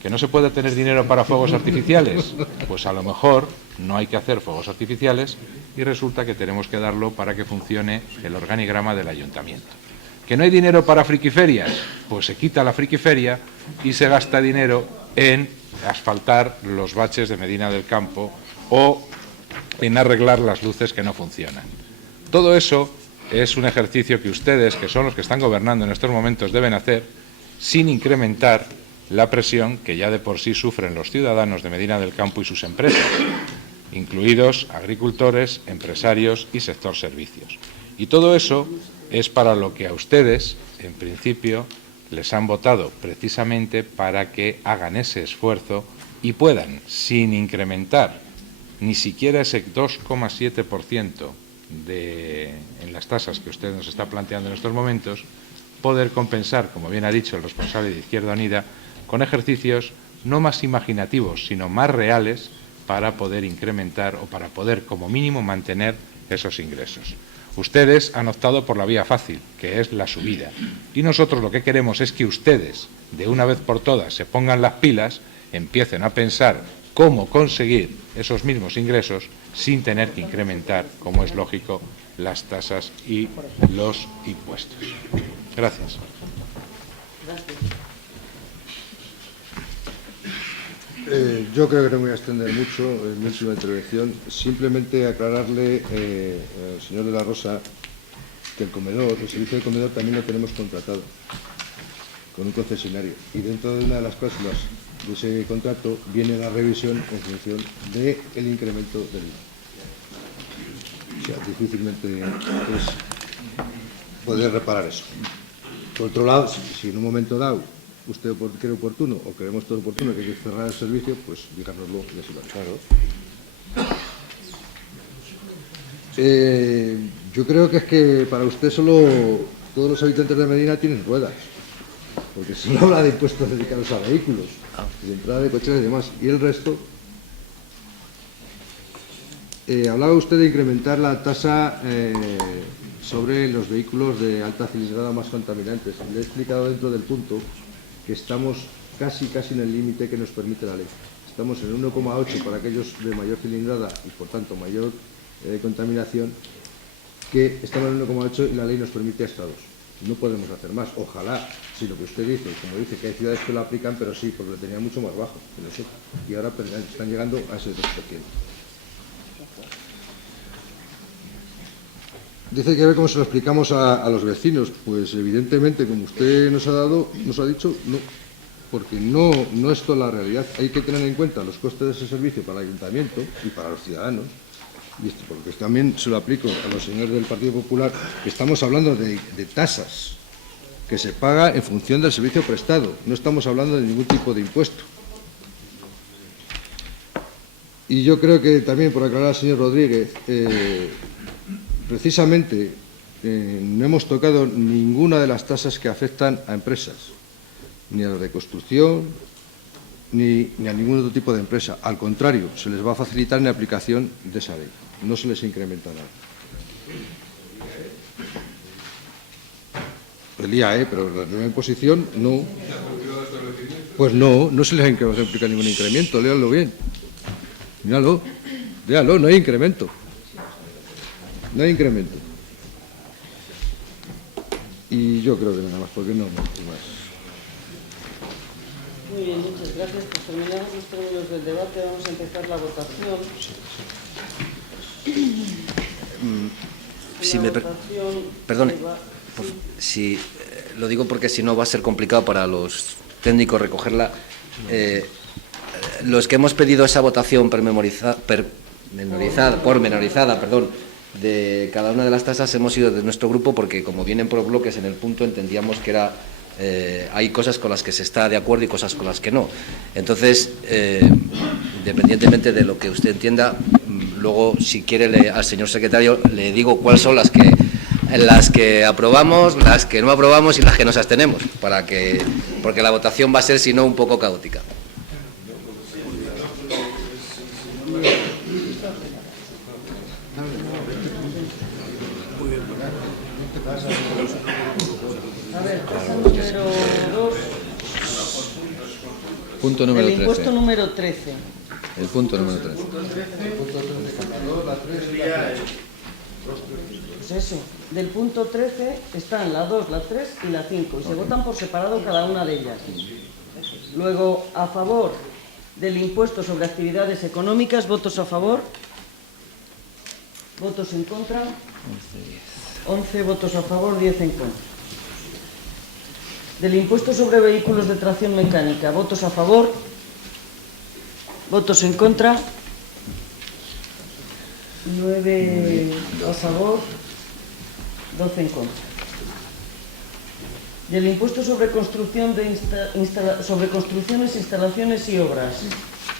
¿Que no se puede tener dinero para fuegos artificiales? Pues a lo mejor no hay que hacer fuegos artificiales y resulta que tenemos que darlo para que funcione el organigrama del ayuntamiento. ¿Que no hay dinero para frikiferias? Pues se quita la frikiferia y se gasta dinero en asfaltar los baches de Medina del Campo o en arreglar las luces que no funcionan. Todo eso es un ejercicio que ustedes, que son los que están gobernando en estos momentos, deben hacer sin incrementar la presión que ya de por sí sufren los ciudadanos de Medina del Campo y sus empresas, incluidos agricultores, empresarios y sector servicios. Y todo eso es para lo que a ustedes, en principio, les han votado precisamente para que hagan ese esfuerzo y puedan, sin incrementar ni siquiera ese 2,7% en las tasas que usted nos está planteando en estos momentos, poder compensar, como bien ha dicho el responsable de Izquierda Unida, con ejercicios no más imaginativos, sino más reales para poder incrementar o para poder, como mínimo, mantener esos ingresos. Ustedes han optado por la vía fácil, que es la subida. Y nosotros lo que queremos es que ustedes, de una vez por todas, se pongan las pilas, empiecen a pensar cómo conseguir esos mismos ingresos sin tener que incrementar, como es lógico, las tasas y los impuestos. Gracias. Yo creo que no me voy a extender mucho en mi última intervención. Simplemente aclararle al señor de la Rosa que el servicio de comedor también lo tenemos contratado con un concesionario. Y dentro de una de las cláusulas de ese contrato viene la revisión en función del incremento del IVA. O sea, difícilmente es poder reparar eso. Por otro lado, si en un momento dado usted cree oportuno o creemos todo oportuno que hay que cerrar el servicio, pues díganoslo y así lo haremos. Yo creo que es que para usted solo todos los habitantes de Medina tienen ruedas, porque solo habla de impuestos dedicados a vehículos, de entrada de coches y demás, y el resto. Hablaba usted de incrementar la tasa sobre los vehículos de alta cilindrada más contaminantes. Le he explicado dentro del punto que estamos casi en el límite que nos permite la ley. Estamos en 1,8 para aquellos de mayor cilindrada y, por tanto, mayor contaminación, que estamos en 1,8 y la ley nos permite hasta 2. No podemos hacer más. Ojalá, si lo que usted dice, como dice, que hay ciudades que lo aplican, pero sí, porque lo tenían mucho más bajo que nosotros. Y ahora están llegando a ese 2%. Dice que ve cómo se lo explicamos a los vecinos. Pues evidentemente, como usted nos ha dicho, no, porque no es toda la realidad. Hay que tener en cuenta los costes de ese servicio para el ayuntamiento y para los ciudadanos. Y esto porque también se lo aplico a los señores del Partido Popular, que estamos hablando de tasas que se paga en función del servicio prestado. No estamos hablando de ningún tipo de impuesto. Y yo creo que también, por aclarar al señor Rodríguez, precisamente no hemos tocado ninguna de las tasas que afectan a empresas, ni a las de construcción, ni a ningún otro tipo de empresa. Al contrario, se les va a facilitar en la aplicación de esa ley. No se les incrementará. El IAE, pero la nueva imposición no. Pues no se les aplica ningún incremento. Léanlo bien. Míralo, léalo, no hay incremento. No hay incremento. Y yo creo que nada más, porque no más. Muy bien, muchas gracias. Pues terminamos los términos del debate. Vamos a empezar la votación. Si me perdone, si lo digo porque si no va a ser complicado para los técnicos recogerla. Los que hemos pedido esa votación pormenorizada, de cada una de las tasas hemos sido de nuestro grupo porque, como vienen por bloques en el punto, entendíamos que era hay cosas con las que se está de acuerdo y cosas con las que no. Entonces, independientemente de lo que usted entienda, luego, si quiere, al señor secretario le digo cuáles son las que aprobamos, las que no aprobamos y las que nos abstenemos, porque la votación va a ser, si no, un poco caótica. A ver, tasa número 2. Punto número El 13. impuesto número 13. El punto número 13. Pues eso, del punto 13 están la 2, la 3 y la 5 y se votan por separado cada una de ellas. Luego, a favor del impuesto sobre actividades económicas, votos a favor, votos en contra, 11 votos a favor, 10 en contra. Del impuesto sobre vehículos de tracción mecánica, votos a favor, votos en contra, 9 a favor, 12 en contra. Del impuesto sobre construcción sobre construcciones, instalaciones y obras,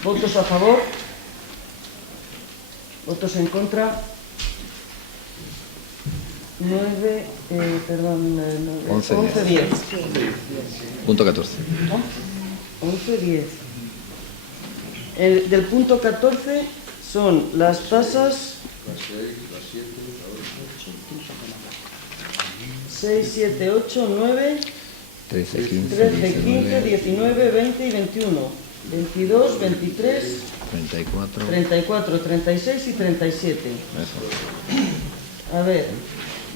votos a favor, votos en contra, 11, 10. Punto 14. 11, 10. Del punto 14 son las tasas 6, 7, 8, 9, 13, 15, 13, 15, 19, 20 y 21, 22, 23, 34. 34, 36 y 37. Eso. A ver,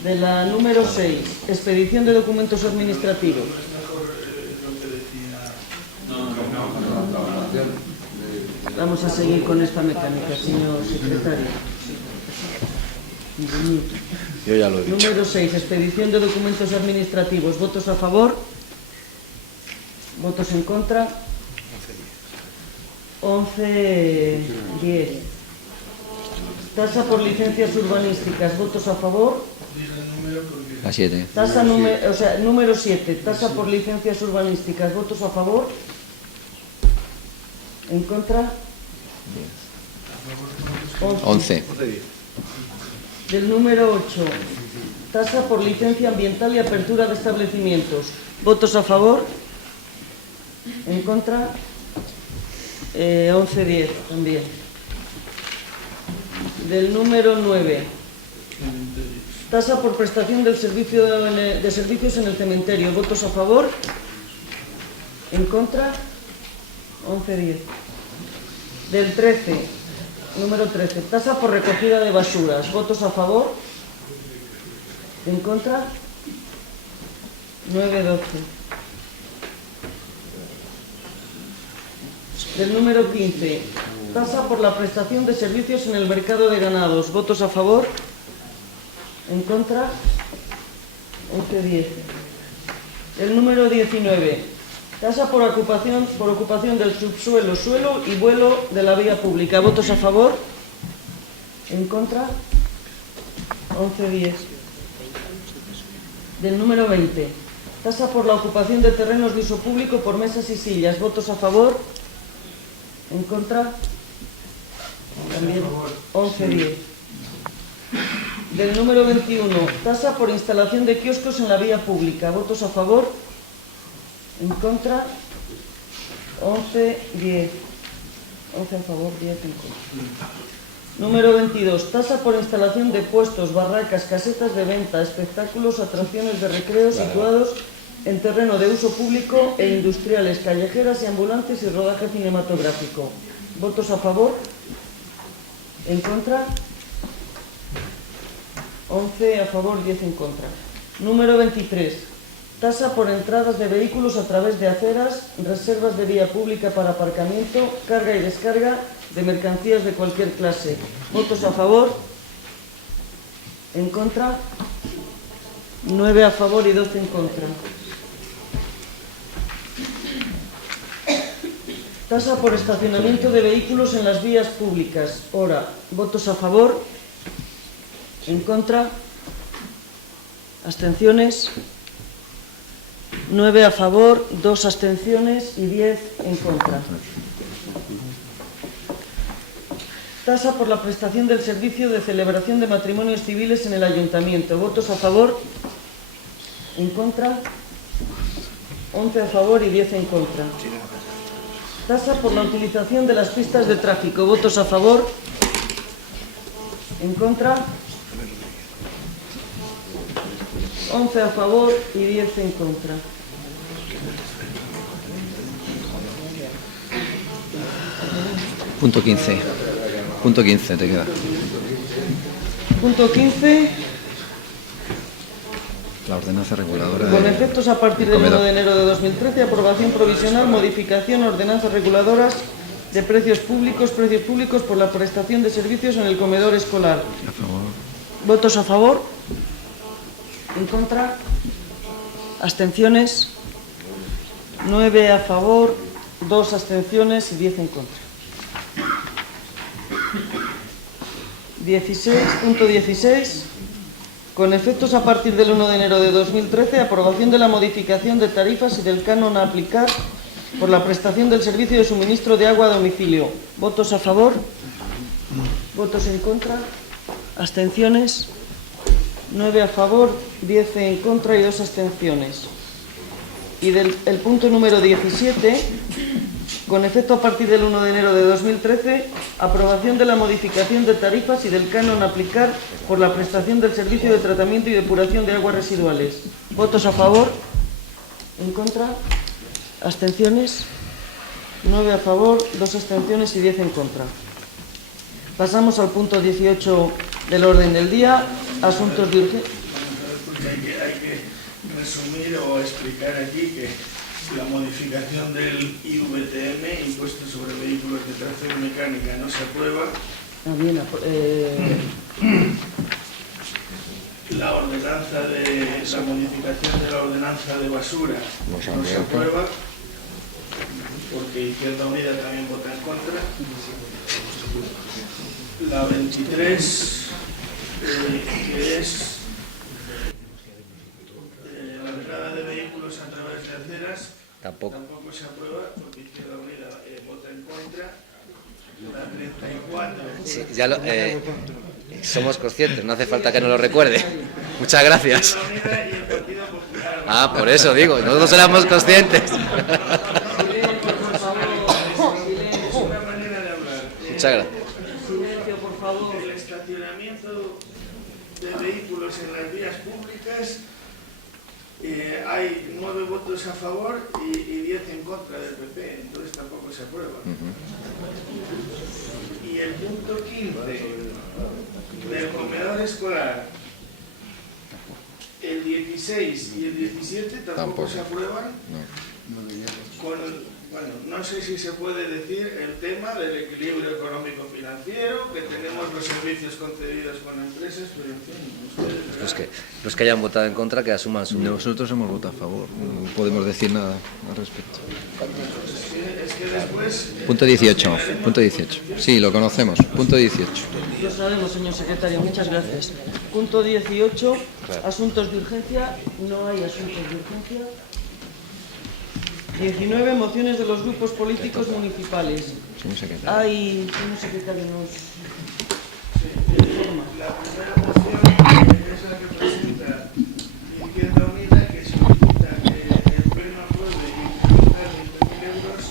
de la número 6, expedición de documentos administrativos. Vamos a seguir con esta mecánica, señor secretario. Yo ya lo he dicho. Número 6, expedición de documentos administrativos. ¿Votos a favor? ¿Votos en contra? 11, 10. Tasa por licencias urbanísticas. ¿Votos a favor? La 7. Tasa número 7. Tasa por licencias urbanísticas. ¿Votos a favor? ¿En contra? 11. Del número 8, tasa por licencia ambiental y apertura de establecimientos. ¿Votos a favor? ¿En contra? 11-10 también. Del número 9, tasa por prestación del servicio de servicios en el cementerio. ¿Votos a favor? ¿En contra? 11-10. Del 13, número 13, tasa por recogida de basuras. ¿Votos a favor? ¿En contra? 9-12. Del número 15, tasa por la prestación de servicios en el mercado de ganados. ¿Votos a favor? ¿En contra? 11-10. El número 19, tasa por ocupación del subsuelo, suelo y vuelo de la vía pública. ¿Votos a favor? ¿En contra? 11-10. Del número 20, tasa por la ocupación de terrenos de uso público por mesas y sillas. ¿Votos a favor? ¿En contra? También 11-10. Del número 21, tasa por instalación de kioscos en la vía pública. ¿Votos a favor? ¿En contra? 11-10. 11 a favor, 10 en contra. Número 22. Tasa por instalación de puestos, barracas, casetas de venta, espectáculos, atracciones de recreo situados en terreno de uso público e industriales, callejeras y ambulantes y rodaje cinematográfico. ¿Votos a favor? ¿En contra? 11 a favor, 10 en contra. Número 23. Tasa por entradas de vehículos a través de aceras, reservas de vía pública para aparcamiento, carga y descarga de mercancías de cualquier clase. ¿Votos a favor? ¿En contra? 9 a favor y 12 en contra. Tasa por estacionamiento de vehículos en las vías públicas. Hora. ¿Votos a favor? ¿En contra? ¿Abstenciones? 9 a favor, 2 abstenciones y 10 en contra. Tasa por la prestación del servicio de celebración de matrimonios civiles en el Ayuntamiento. ¿Votos a favor? ¿En contra? 11 a favor y 10 en contra. Tasa por la utilización de las pistas de tráfico. ¿Votos a favor? ¿En contra? 11 a favor y 10 en contra. Punto 15. Punto 15 te queda. Punto 15. La ordenanza reguladora Con efectos a partir del 1 de enero de 2013, aprobación provisional, modificación, ordenanzas reguladoras de precios públicos por la prestación de servicios en el comedor escolar. A favor. ¿Votos a favor? ¿En contra? ¿Abstenciones? 9 a favor, 2 abstenciones y 10 en contra. 16. Con efectos a partir del 1 de enero de 2013, aprobación de la modificación de tarifas y del canon a aplicar por la prestación del servicio de suministro de agua a domicilio. ¿Votos a favor? ¿Votos en contra? ¿Abstenciones? 9 a favor, 10 en contra y 2 abstenciones. Y el punto número 17, con efecto a partir del 1 de enero de 2013, aprobación de la modificación de tarifas y del canon a aplicar por la prestación del servicio de tratamiento y depuración de aguas residuales. ¿Votos a favor? ¿En contra? ¿Abstenciones? 9 a favor, 2 abstenciones y 10 en contra. Pasamos al punto 18 del orden del día, asuntos de urgencia. Hay que resumir o explicar aquí que la modificación del IVTM, impuesto sobre vehículos de tracción mecánica, no se aprueba. La ordenanza de la modificación de la ordenanza de basura no se aprueba, porque Izquierda Unida también vota en contra. La 23, que es la entrada de vehículos a través de aceras, tampoco se aprueba, porque Izquierda Unida vota en contra. La 34. Sí, somos conscientes, no hace falta que nos lo recuerde. Muchas gracias. Ah, por eso digo, nosotros éramos conscientes. Muchas gracias. Silencio, por favor. El estacionamiento de vehículos en las vías públicas, hay 9 votos a favor y 10 en contra del PP, entonces tampoco se aprueba. Y el punto 15 del comedor escolar, el 16 y el 17 tampoco se aprueban. No sé si se puede decir el tema del equilibrio económico-financiero, que tenemos los servicios concedidos con empresas, pero en fin, ustedes... Los que hayan votado en contra, que asuman su... Nosotros hemos votado a favor, no podemos decir nada al respecto. Es que después... Punto 18, punto 18. Sí, lo conocemos, punto 18. Lo sabemos, señor secretario, muchas gracias. Punto 18, asuntos de urgencia. No hay asuntos de urgencia. 19, mociones de los grupos políticos municipales. Señor secretario. Hay, señor secretario, nos informa. La primera moción es la que presenta Izquierda Unida, que solicita que el Pleno apruebe incrementar en 20.000 euros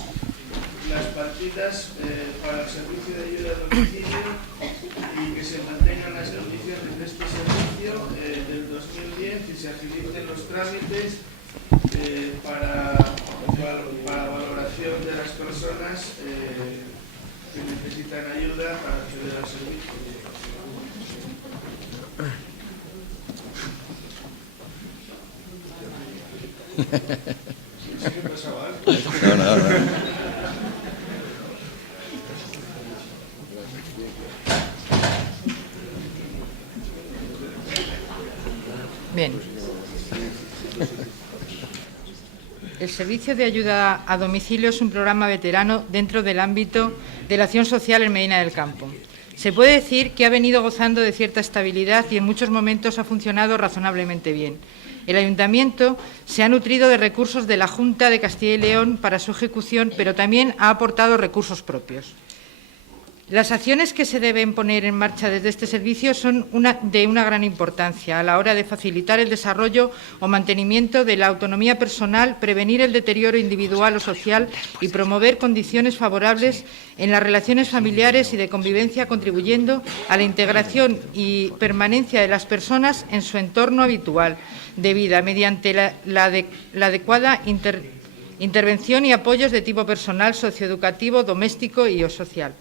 las partidas para el servicio de ayuda a domicilio y que se mantengan las condiciones de este servicio del 2010 y se agilicen los trámites para valoración de las personas que necesitan ayuda para acceder al servicio. ¿Qué pasaba antes? No. Bien. El Servicio de Ayuda a Domicilio es un programa veterano dentro del ámbito de la acción social en Medina del Campo. Se puede decir que ha venido gozando de cierta estabilidad y en muchos momentos ha funcionado razonablemente bien. El Ayuntamiento se ha nutrido de recursos de la Junta de Castilla y León para su ejecución, pero también ha aportado recursos propios. Las acciones que se deben poner en marcha desde este servicio son de una gran importancia a la hora de facilitar el desarrollo o mantenimiento de la autonomía personal, prevenir el deterioro individual o social y promover condiciones favorables en las relaciones familiares y de convivencia, contribuyendo a la integración y permanencia de las personas en su entorno habitual de vida mediante la adecuada intervención y apoyos de tipo personal, socioeducativo, doméstico y o social.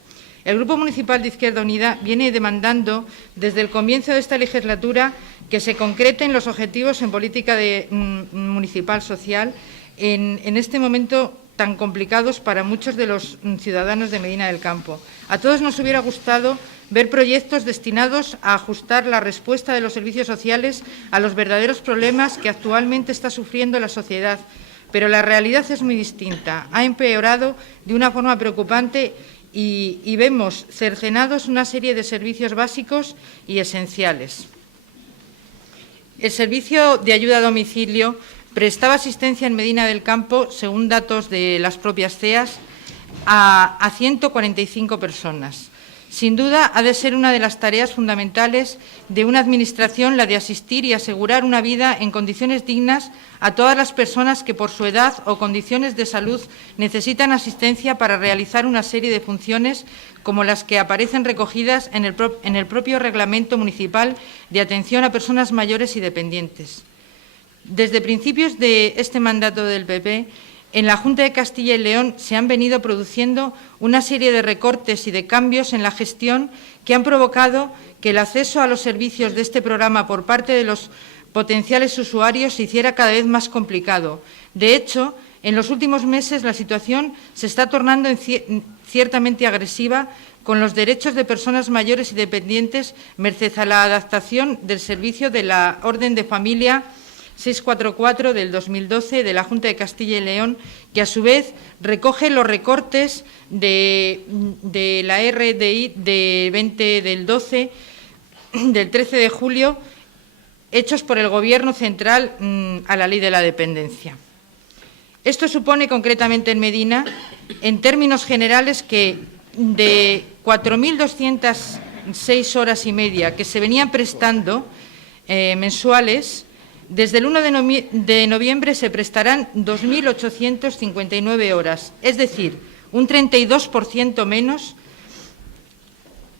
El Grupo Municipal de Izquierda Unida viene demandando desde el comienzo de esta legislatura que se concreten los objetivos en política municipal social en este momento tan complicados para muchos de los ciudadanos de Medina del Campo. A todos nos hubiera gustado ver proyectos destinados a ajustar la respuesta de los servicios sociales a los verdaderos problemas que actualmente está sufriendo la sociedad, pero la realidad es muy distinta. Ha empeorado de una forma preocupante y vemos cercenados una serie de servicios básicos y esenciales. El servicio de ayuda a domicilio prestaba asistencia en Medina del Campo, según datos de las propias CEAS, a 145 personas. Sin duda, ha de ser una de las tareas fundamentales de una administración la de asistir y asegurar una vida en condiciones dignas a todas las personas que por su edad o condiciones de salud necesitan asistencia para realizar una serie de funciones como las que aparecen recogidas en el propio Reglamento Municipal de Atención a Personas Mayores y Dependientes. Desde principios de este mandato del PP, en la Junta de Castilla y León se han venido produciendo una serie de recortes y de cambios en la gestión que han provocado que el acceso a los servicios de este programa por parte de los potenciales usuarios se hiciera cada vez más complicado. De hecho, en los últimos meses la situación se está tornando ciertamente agresiva con los derechos de personas mayores y dependientes, merced a la adaptación del servicio de la Orden de Familia 644 del 2012 de la Junta de Castilla y León, que a su vez recoge los recortes de la RDI de 20 del 12 del 13 de julio hechos por el Gobierno central a la Ley de la Dependencia. Esto supone concretamente en Medina, en términos generales, que de 4.206 horas y media que se venían prestando mensuales, desde el 1 de noviembre se prestarán 2.859 horas, es decir, un 32% menos.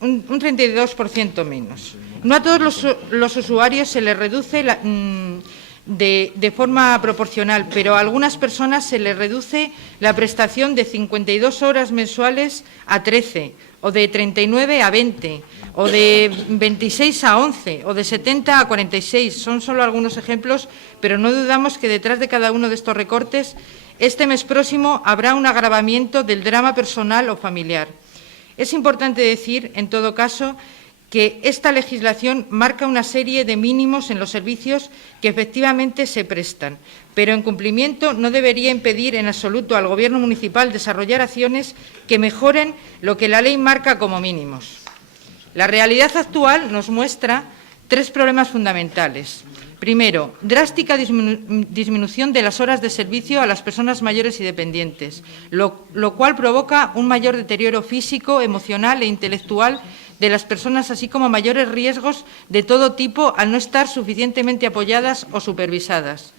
Un 32% menos. No a todos los usuarios se les reduce de forma proporcional, pero a algunas personas se les reduce la prestación de 52 horas mensuales a 13, o de 39 a 20, o de 26 a 11, o de 70 a 46. Son solo algunos ejemplos, pero no dudamos que detrás de cada uno de estos recortes, este mes próximo habrá un agravamiento del drama personal o familiar. Es importante decir, en todo caso, que esta legislación marca una serie de mínimos en los servicios que efectivamente se prestan, pero en cumplimiento no debería impedir en absoluto al Gobierno municipal desarrollar acciones que mejoren lo que la ley marca como mínimos. La realidad actual nos muestra tres problemas fundamentales. Primero, drástica disminución de las horas de servicio a las personas mayores y dependientes, lo cual provoca un mayor deterioro físico, emocional e intelectual de las personas, así como mayores riesgos de todo tipo al no estar suficientemente apoyadas o supervisadas.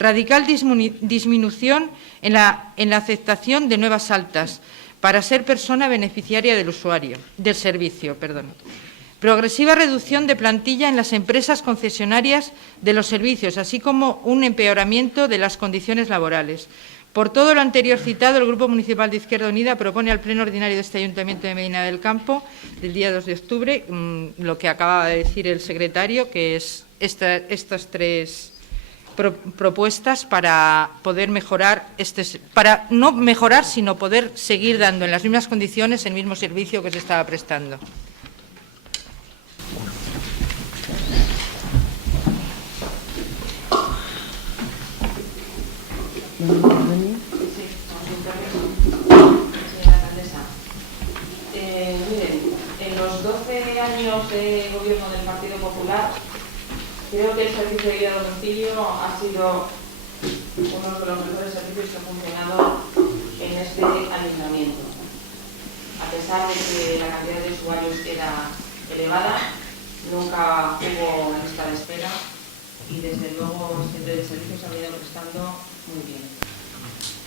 Radical disminución en la aceptación de nuevas altas para ser persona beneficiaria del servicio. Progresiva reducción de plantilla en las empresas concesionarias de los servicios, así como un empeoramiento de las condiciones laborales. Por todo lo anterior citado, el Grupo Municipal de Izquierda Unida propone al Pleno Ordinario de este Ayuntamiento de Medina del Campo, del día 2 de octubre, lo que acaba de decir el secretario, que es estas tres propuestas para poder mejorar, para no mejorar, sino poder seguir dando en las mismas condiciones el mismo servicio que se estaba prestando. Miren, en los 12 años de gobierno del Partido Popular, creo que el servicio de guía a domicilio ha sido uno de los mejores servicios que ha funcionado en este ayuntamiento. A pesar pesar de que la cantidad de usuarios era elevada, nunca hubo lista de espera y desde luego el servicio se ha venido prestando muy bien.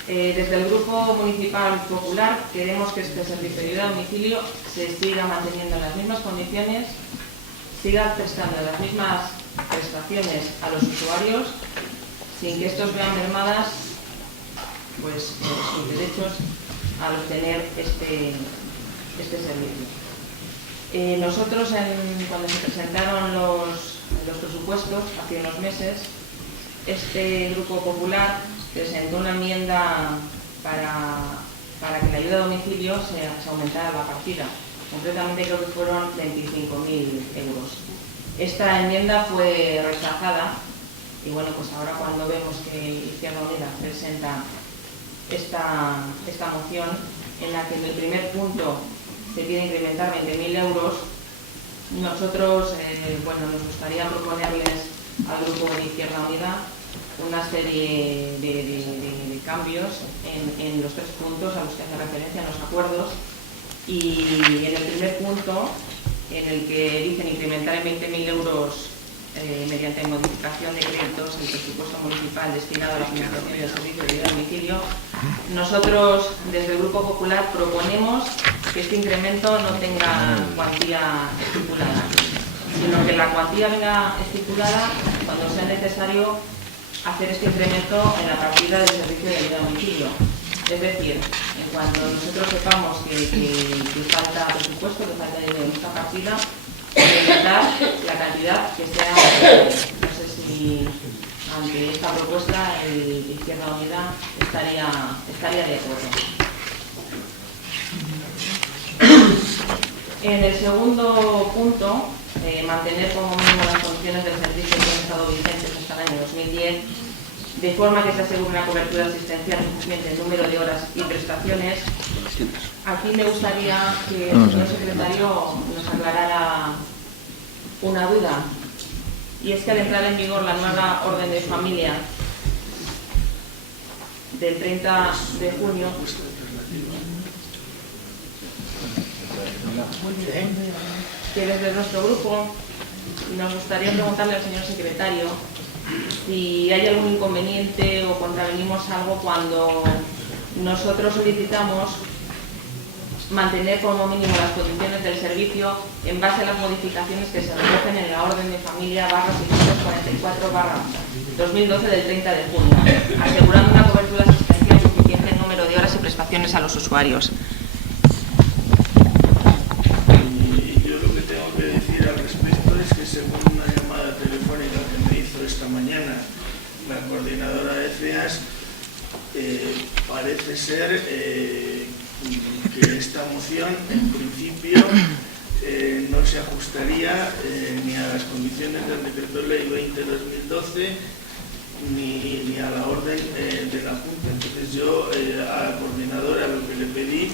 Desde el Grupo Municipal Popular queremos que este servicio de ayuda a domicilio se siga manteniendo en las mismas condiciones, siga prestando las mismas prestaciones a los usuarios sin que estos vean mermadas pues, sus derechos al obtener este servicio. Nosotros, cuando se presentaron los presupuestos hace unos meses, este Grupo Popular presentó una enmienda para que la ayuda a domicilio se aumentara la partida. Concretamente creo que fueron 25.000 euros. Esta enmienda fue rechazada y bueno, pues ahora cuando vemos que Izquierda Unida presenta esta moción en la que en el primer punto se quiere incrementar 20.000 euros, nosotros nos gustaría proponerles al Grupo de Izquierda Unida una serie de cambios en los 3 puntos a los que hace referencia en los acuerdos. Y en el primer punto, en el que dicen incrementar en 20.000 euros mediante modificación de créditos el presupuesto municipal destinado a la financiación del servicio de ayuda a domicilio, nosotros desde el Grupo Popular proponemos que este incremento no tenga cuantía estipulada, sino que la cuantía venga estipulada cuando sea necesario hacer este incremento en la partida del servicio de ayuda a domicilio. Es decir, en cuanto nosotros sepamos que falta presupuesto, que falta dinero en esta partida, incrementar la cantidad que sea. No sé si ante esta propuesta Izquierda Unida estaría de acuerdo. En el segundo punto, mantener como mínimo las condiciones del servicio que han estado vigentes hasta el año 2010, de forma que se asegure una cobertura asistencial suficiente en número de horas y prestaciones. Aquí me gustaría que el señor secretario nos aclarara una duda, y es que al entrar en vigor la nueva orden de familia del 30 de junio, que desde nuestro grupo nos gustaría preguntarle al señor secretario si hay algún inconveniente o contravenimos algo cuando nosotros solicitamos mantener como mínimo las condiciones del servicio en base a las modificaciones que se recogen en la orden de familia /644/2012 del 30 de junio, asegurando una cobertura asistencial suficiente en número de horas y prestaciones a los usuarios. Yo lo que tengo que decir al respecto es que según una llamada telefónica que me hizo esta mañana la coordinadora de CEAS, parece ser que esta moción en principio no se ajustaría ni a las condiciones del Decreto Ley 20/2012 ni a la orden de la Junta. Entonces yo a la coordinadora lo que le pedí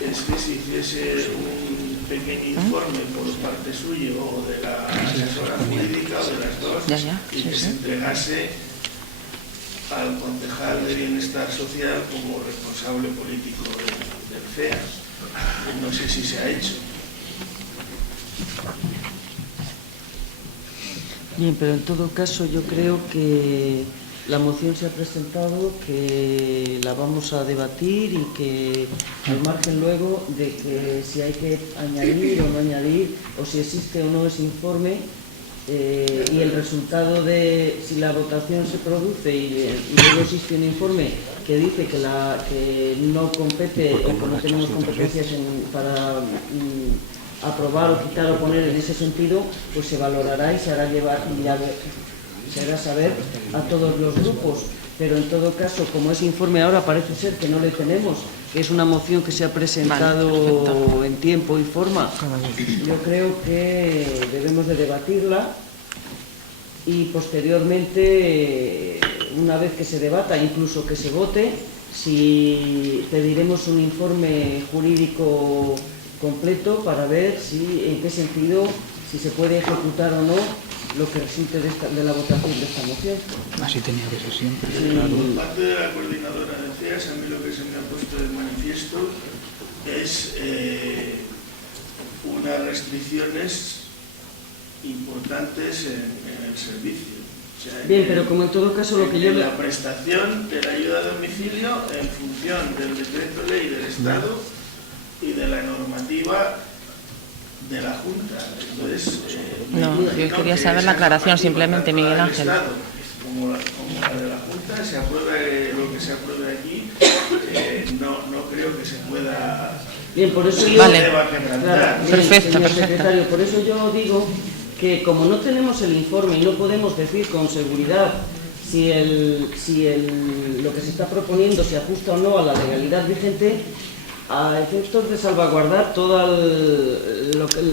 es que se hiciese un pequeño informe por parte suyo o de la asesora jurídica o de las dos y que se entregase al concejal de Bienestar Social como responsable político del CEA. No sé si se ha hecho. Bien, pero en todo caso yo creo que la moción se ha presentado, que la vamos a debatir y que al margen luego de que si hay que añadir o no añadir o si existe o no ese informe y el resultado de si la votación se produce y luego existe un informe que dice que no compete o que no tenemos competencias para aprobar o quitar o poner en ese sentido, pues se valorará y se hará se hará saber a todos los grupos. Pero en todo caso, como ese informe ahora parece ser que no le tenemos, que es una moción que se ha presentado en tiempo y forma, yo creo que debemos de debatirla y posteriormente, una vez que se debata, incluso que se vote, si pediremos un informe jurídico completo para ver en qué sentido, si se puede ejecutar o no lo que resulte de la votación de esta moción. Así tenía que ser siempre. Por parte de la coordinadora de CEAS, a mí lo que se me ha puesto de manifiesto es unas restricciones importantes en el servicio. O sea, Bien, pero como en todo caso lo que yo... La prestación de la ayuda a domicilio en función del decreto ley del Estado y de la normativa de la Junta. Entonces, No, yo quería saber la aclaración simplemente, Miguel Ángel. Como la de la Junta, se apruebe lo que se apruebe aquí, no creo que se pueda... Bien, por eso yo... Vale. Claro, bien, Perfecto, señor perfecto. secretario, por eso yo digo que como no tenemos el informe y no podemos decir con seguridad si lo que se está proponiendo se ajusta o no a la legalidad vigente, a efectos de salvaguardar toda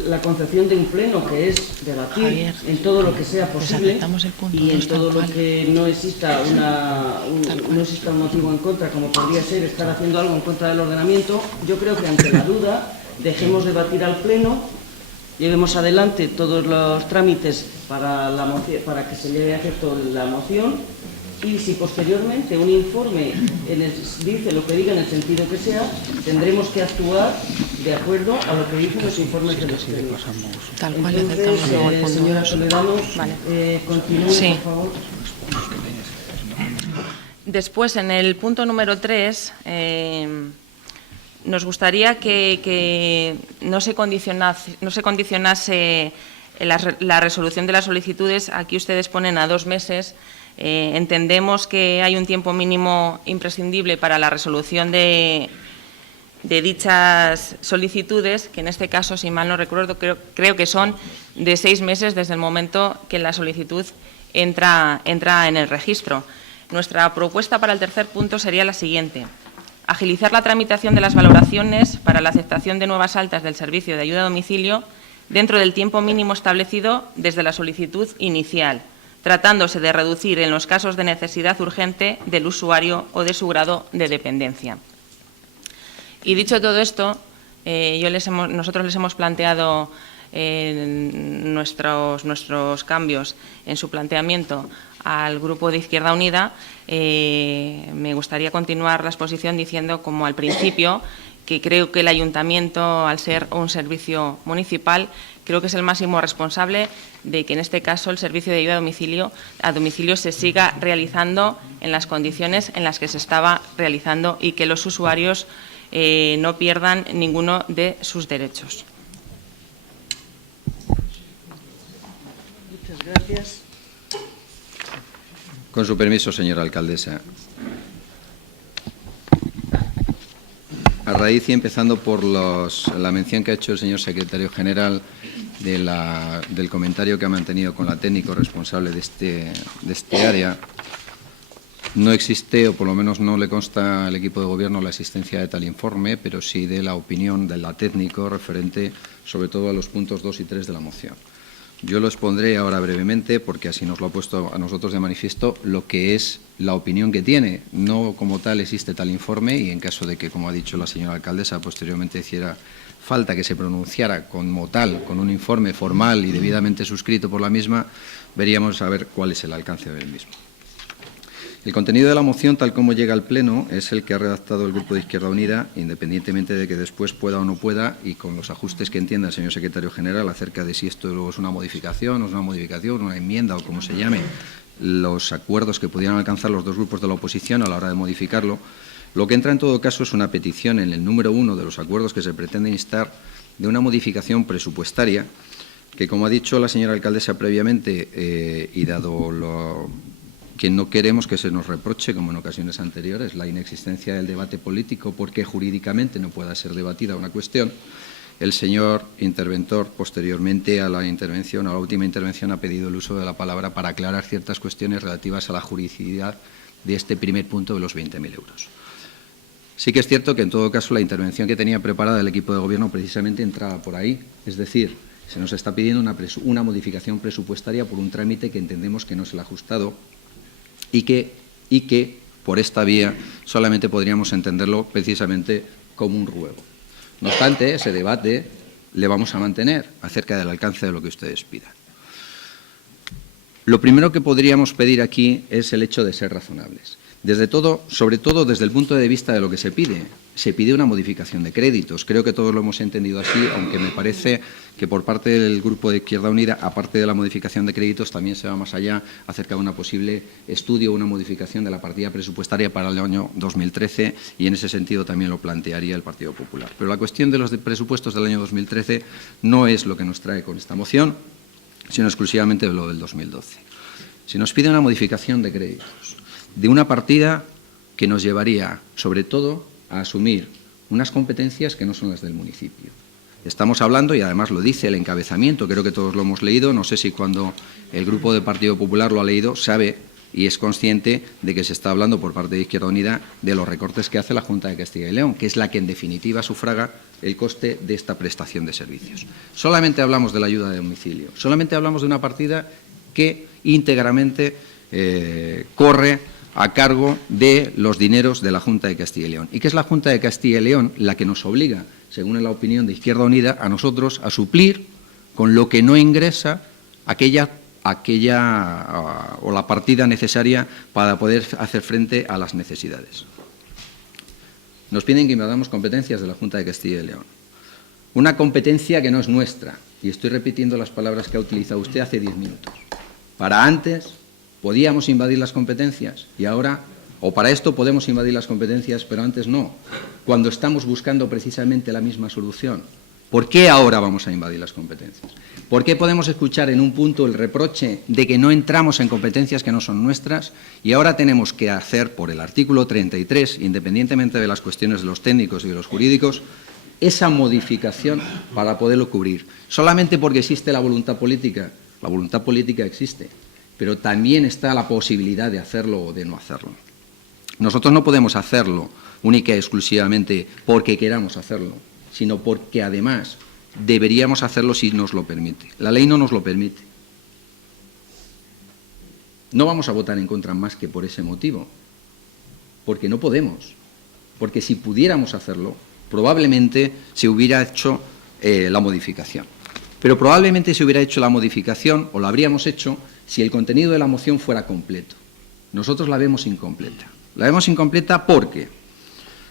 la concepción de un pleno, que es debatir Javier, en todo lo que sea posible aceptamos el punto y en dos tal todo lo cual. que no exista no exista un motivo en contra, como podría ser estar haciendo algo en contra del ordenamiento. Yo creo que ante la duda dejemos debatir al pleno, llevemos adelante todos los trámites para que se lleve a efecto la moción, y si posteriormente un informe dice lo que diga en el sentido que sea, tendremos que actuar de acuerdo a lo que dicen los informes de los técnicos. Tal cual, Entonces, aceptamos luego el punto señora 2. Toledano, Vale. continúe, Sí. por favor. Después, en el punto número 3, nos gustaría que no se condicionase la resolución de las solicitudes. Aquí ustedes ponen a 2 meses. Entendemos que hay un tiempo mínimo imprescindible para la resolución de dichas solicitudes, que en este caso, si mal no recuerdo, creo que son de 6 meses desde el momento que la solicitud entra en el registro. Nuestra propuesta para el tercer punto sería la siguiente: agilizar la tramitación de las valoraciones para la aceptación de nuevas altas del servicio de ayuda a domicilio dentro del tiempo mínimo establecido desde la solicitud inicial, tratándose de reducir en los casos de necesidad urgente del usuario o de su grado de dependencia. Y dicho todo esto, nosotros les hemos planteado nuestros cambios en su planteamiento al Grupo de Izquierda Unida. Me gustaría continuar la exposición diciendo, como al principio, que creo que el Ayuntamiento, al ser un servicio municipal, creo que es el máximo responsable de que en este caso el servicio de ayuda a domicilio se siga realizando en las condiciones en las que se estaba realizando y que los usuarios no pierdan ninguno de sus derechos. Muchas gracias. Con su permiso, señora alcaldesa. A raíz y empezando por la mención que ha hecho el señor secretario general del comentario que ha mantenido con la técnico responsable de este área, no existe, o por lo menos no le consta al equipo de gobierno la existencia de tal informe, pero sí de la opinión de la técnico referente sobre todo a los puntos 2 y 3 de la moción. Yo lo expondré ahora brevemente, porque así nos lo ha puesto a nosotros de manifiesto lo que es la opinión que tiene. No como tal existe tal informe, y en caso de que, como ha dicho la señora alcaldesa, posteriormente hiciera falta que se pronunciara como tal, con un informe formal y debidamente suscrito por la misma, veríamos a ver cuál es el alcance del mismo. El contenido de la moción, tal como llega al Pleno, es el que ha redactado el Grupo de Izquierda Unida, independientemente de que después pueda o no pueda, y con los ajustes que entienda el señor secretario general acerca de si esto luego es una modificación, una enmienda o como se llame, los acuerdos que pudieran alcanzar los dos grupos de la oposición a la hora de modificarlo. Lo que entra en todo caso es una petición en el número 1 de los acuerdos que se pretende instar de una modificación presupuestaria que, como ha dicho la señora alcaldesa previamente, y dado que no queremos que se nos reproche, como en ocasiones anteriores, la inexistencia del debate político porque jurídicamente no pueda ser debatida una cuestión, el señor interventor, posteriormente a la última intervención, ha pedido el uso de la palabra para aclarar ciertas cuestiones relativas a la juridicidad de este primer punto de los 20.000 euros. Sí que es cierto que, en todo caso, la intervención que tenía preparada el equipo de gobierno precisamente entraba por ahí, es decir, se nos está pidiendo una modificación presupuestaria por un trámite que entendemos que no es el ajustado y que por esta vía solamente podríamos entenderlo precisamente como un ruego. No obstante, ese debate le vamos a mantener acerca del alcance de lo que ustedes pidan. Lo primero que podríamos pedir aquí es el hecho de ser razonables. sobre todo desde el punto de vista de lo que se pide. Se pide una modificación de créditos. Creo que todos lo hemos entendido así, aunque me parece que por parte del Grupo de Izquierda Unida, aparte de la modificación de créditos, también se va más allá acerca de una posible estudio o una modificación de la partida presupuestaria para el año 2013 y en ese sentido también lo plantearía el Partido Popular. Pero la cuestión de los presupuestos del año 2013 no es lo que nos trae con esta moción, sino exclusivamente lo del 2012. Se nos pide una modificación de créditos de una partida que nos llevaría, sobre todo, a asumir unas competencias que no son las del municipio. Estamos hablando, y además lo dice el encabezamiento, creo que todos lo hemos leído, no sé si cuando el Grupo del Partido Popular lo ha leído, sabe y es consciente de que se está hablando por parte de Izquierda Unida de los recortes que hace la Junta de Castilla y León, que es la que en definitiva sufraga el coste de esta prestación de servicios. Solamente hablamos de la ayuda de domicilio, solamente hablamos de una partida que íntegramente corre a cargo de los dineros de la Junta de Castilla y León. Y que es la Junta de Castilla y León la que nos obliga, según la opinión de Izquierda Unida, a nosotros a suplir con lo que no ingresa aquella o la partida necesaria para poder hacer frente a las necesidades. Nos piden que invadamos competencias de la Junta de Castilla y León. Una competencia que no es nuestra, y estoy repitiendo las palabras que ha utilizado usted hace 10 minutos. Para antes podíamos invadir las competencias y ahora, o para esto podemos invadir las competencias, pero antes no, cuando estamos buscando precisamente la misma solución. ¿Por qué ahora vamos a invadir las competencias? ¿Por qué podemos escuchar en un punto el reproche de que no entramos en competencias que no son nuestras y ahora tenemos que hacer por el artículo 33, independientemente de las cuestiones de los técnicos y de los jurídicos, esa modificación para poderlo cubrir? Solamente porque existe la voluntad política. La voluntad política existe, pero también está la posibilidad de hacerlo o de no hacerlo. Nosotros no podemos hacerlo única y exclusivamente porque queramos hacerlo, sino porque además deberíamos hacerlo si nos lo permite. La ley no nos lo permite. No vamos a votar en contra más que por ese motivo, porque no podemos, porque si pudiéramos hacerlo, probablemente se hubiera hecho la modificación. Pero probablemente se hubiera hecho la modificación, o la habríamos hecho, si el contenido de la moción fuera completo. Nosotros la vemos incompleta. La vemos incompleta porque,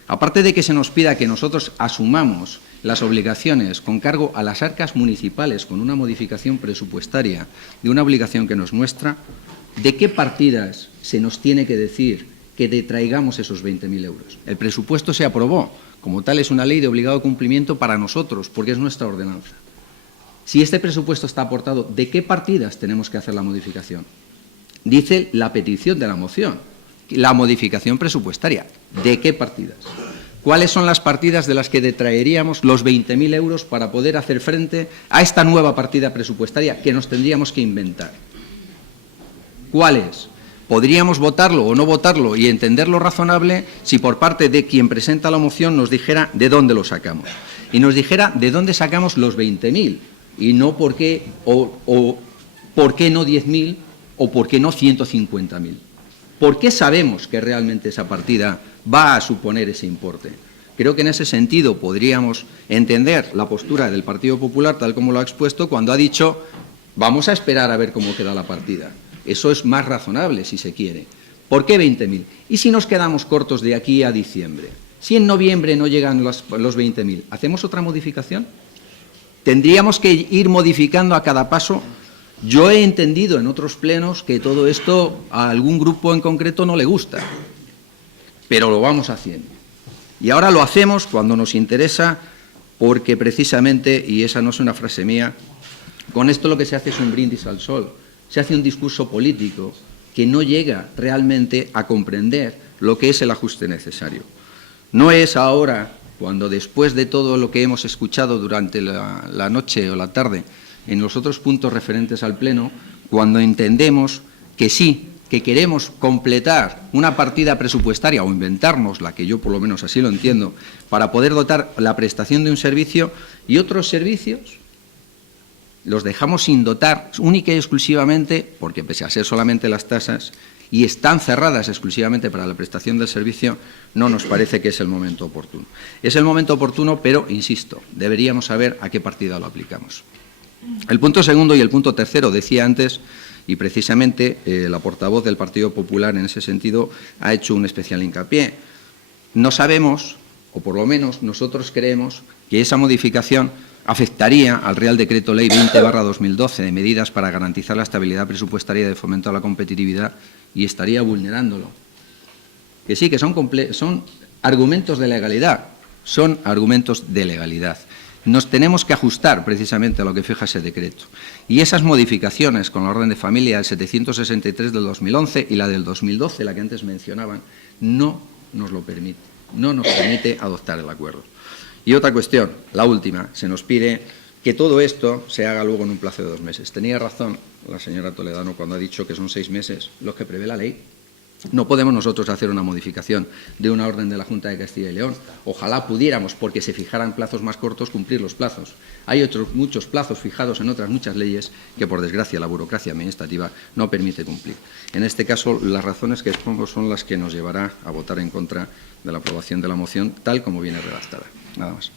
aparte de que se nos pida que nosotros asumamos las obligaciones con cargo a las arcas municipales con una modificación presupuestaria de una obligación que no es nuestra, ¿de qué partidas se nos tiene que decir que detraigamos esos 20.000 euros? El presupuesto se aprobó. Como tal, es una ley de obligado cumplimiento para nosotros, porque es nuestra ordenanza. Si este presupuesto está aportado, ¿de qué partidas tenemos que hacer la modificación? Dice la petición de la moción, la modificación presupuestaria. ¿De qué partidas? ¿Cuáles son las partidas de las que detraeríamos los 20.000 euros para poder hacer frente a esta nueva partida presupuestaria que nos tendríamos que inventar? ¿Cuáles? Podríamos votarlo o no votarlo y entenderlo razonable si por parte de quien presenta la moción nos dijera de dónde lo sacamos. Y nos dijera de dónde sacamos los 20.000 y no por qué, o por qué no 10.000 o por qué no 150.000. ¿Por qué sabemos que realmente esa partida va a suponer ese importe? Creo que en ese sentido podríamos entender la postura del Partido Popular, tal como lo ha expuesto, cuando ha dicho vamos a esperar a ver cómo queda la partida. Eso es más razonable, si se quiere. ¿Por qué 20.000? ¿Y si nos quedamos cortos de aquí a diciembre? Si en noviembre no llegan los 20.000, ¿hacemos otra modificación? ¿Tendríamos que ir modificando a cada paso? Yo he entendido en otros plenos que todo esto a algún grupo en concreto no le gusta, pero lo vamos haciendo. Y ahora lo hacemos cuando nos interesa, porque precisamente, y esa no es una frase mía, con esto lo que se hace es un brindis al sol. Se hace un discurso político que no llega realmente a comprender lo que es el ajuste necesario. No es ahora, cuando después de todo lo que hemos escuchado durante la noche o la tarde en los otros puntos referentes al Pleno, cuando entendemos que sí, que queremos completar una partida presupuestaria o inventarnos la que yo por lo menos así lo entiendo, para poder dotar la prestación de un servicio y otros servicios los dejamos sin dotar única y exclusivamente, porque pese a ser solamente las tasas y están cerradas exclusivamente para la prestación del servicio, no nos parece que es el momento oportuno. Es el momento oportuno, pero, insisto, deberíamos saber a qué partida lo aplicamos. El punto segundo y el punto tercero, decía antes, Y precisamente la portavoz del Partido Popular en ese sentido ha hecho un especial hincapié. No sabemos, o por lo menos nosotros creemos, que esa modificación afectaría al Real Decreto Ley 20/2012 de medidas para garantizar la estabilidad presupuestaria y de fomento a la competitividad y estaría vulnerándolo. Que sí, que son argumentos de legalidad, son argumentos de legalidad. Nos tenemos que ajustar precisamente a lo que fija ese decreto. Y esas modificaciones con la orden de familia del 763 del 2011 y la del 2012, la que antes mencionaban, no nos lo permite, no nos permite adoptar el acuerdo. Y otra cuestión, la última, se nos pide que todo esto se haga luego en un plazo de 2 meses. Tenía razón la señora Toledano cuando ha dicho que son 6 meses los que prevé la ley. No podemos nosotros hacer una modificación de una orden de la Junta de Castilla y León. Ojalá pudiéramos, porque se fijaran plazos más cortos, cumplir los plazos. Hay otros muchos plazos fijados en otras muchas leyes que, por desgracia, la burocracia administrativa no permite cumplir. En este caso, las razones que expongo son las que nos llevará a votar en contra de la aprobación de la moción, tal como viene redactada. Nada más.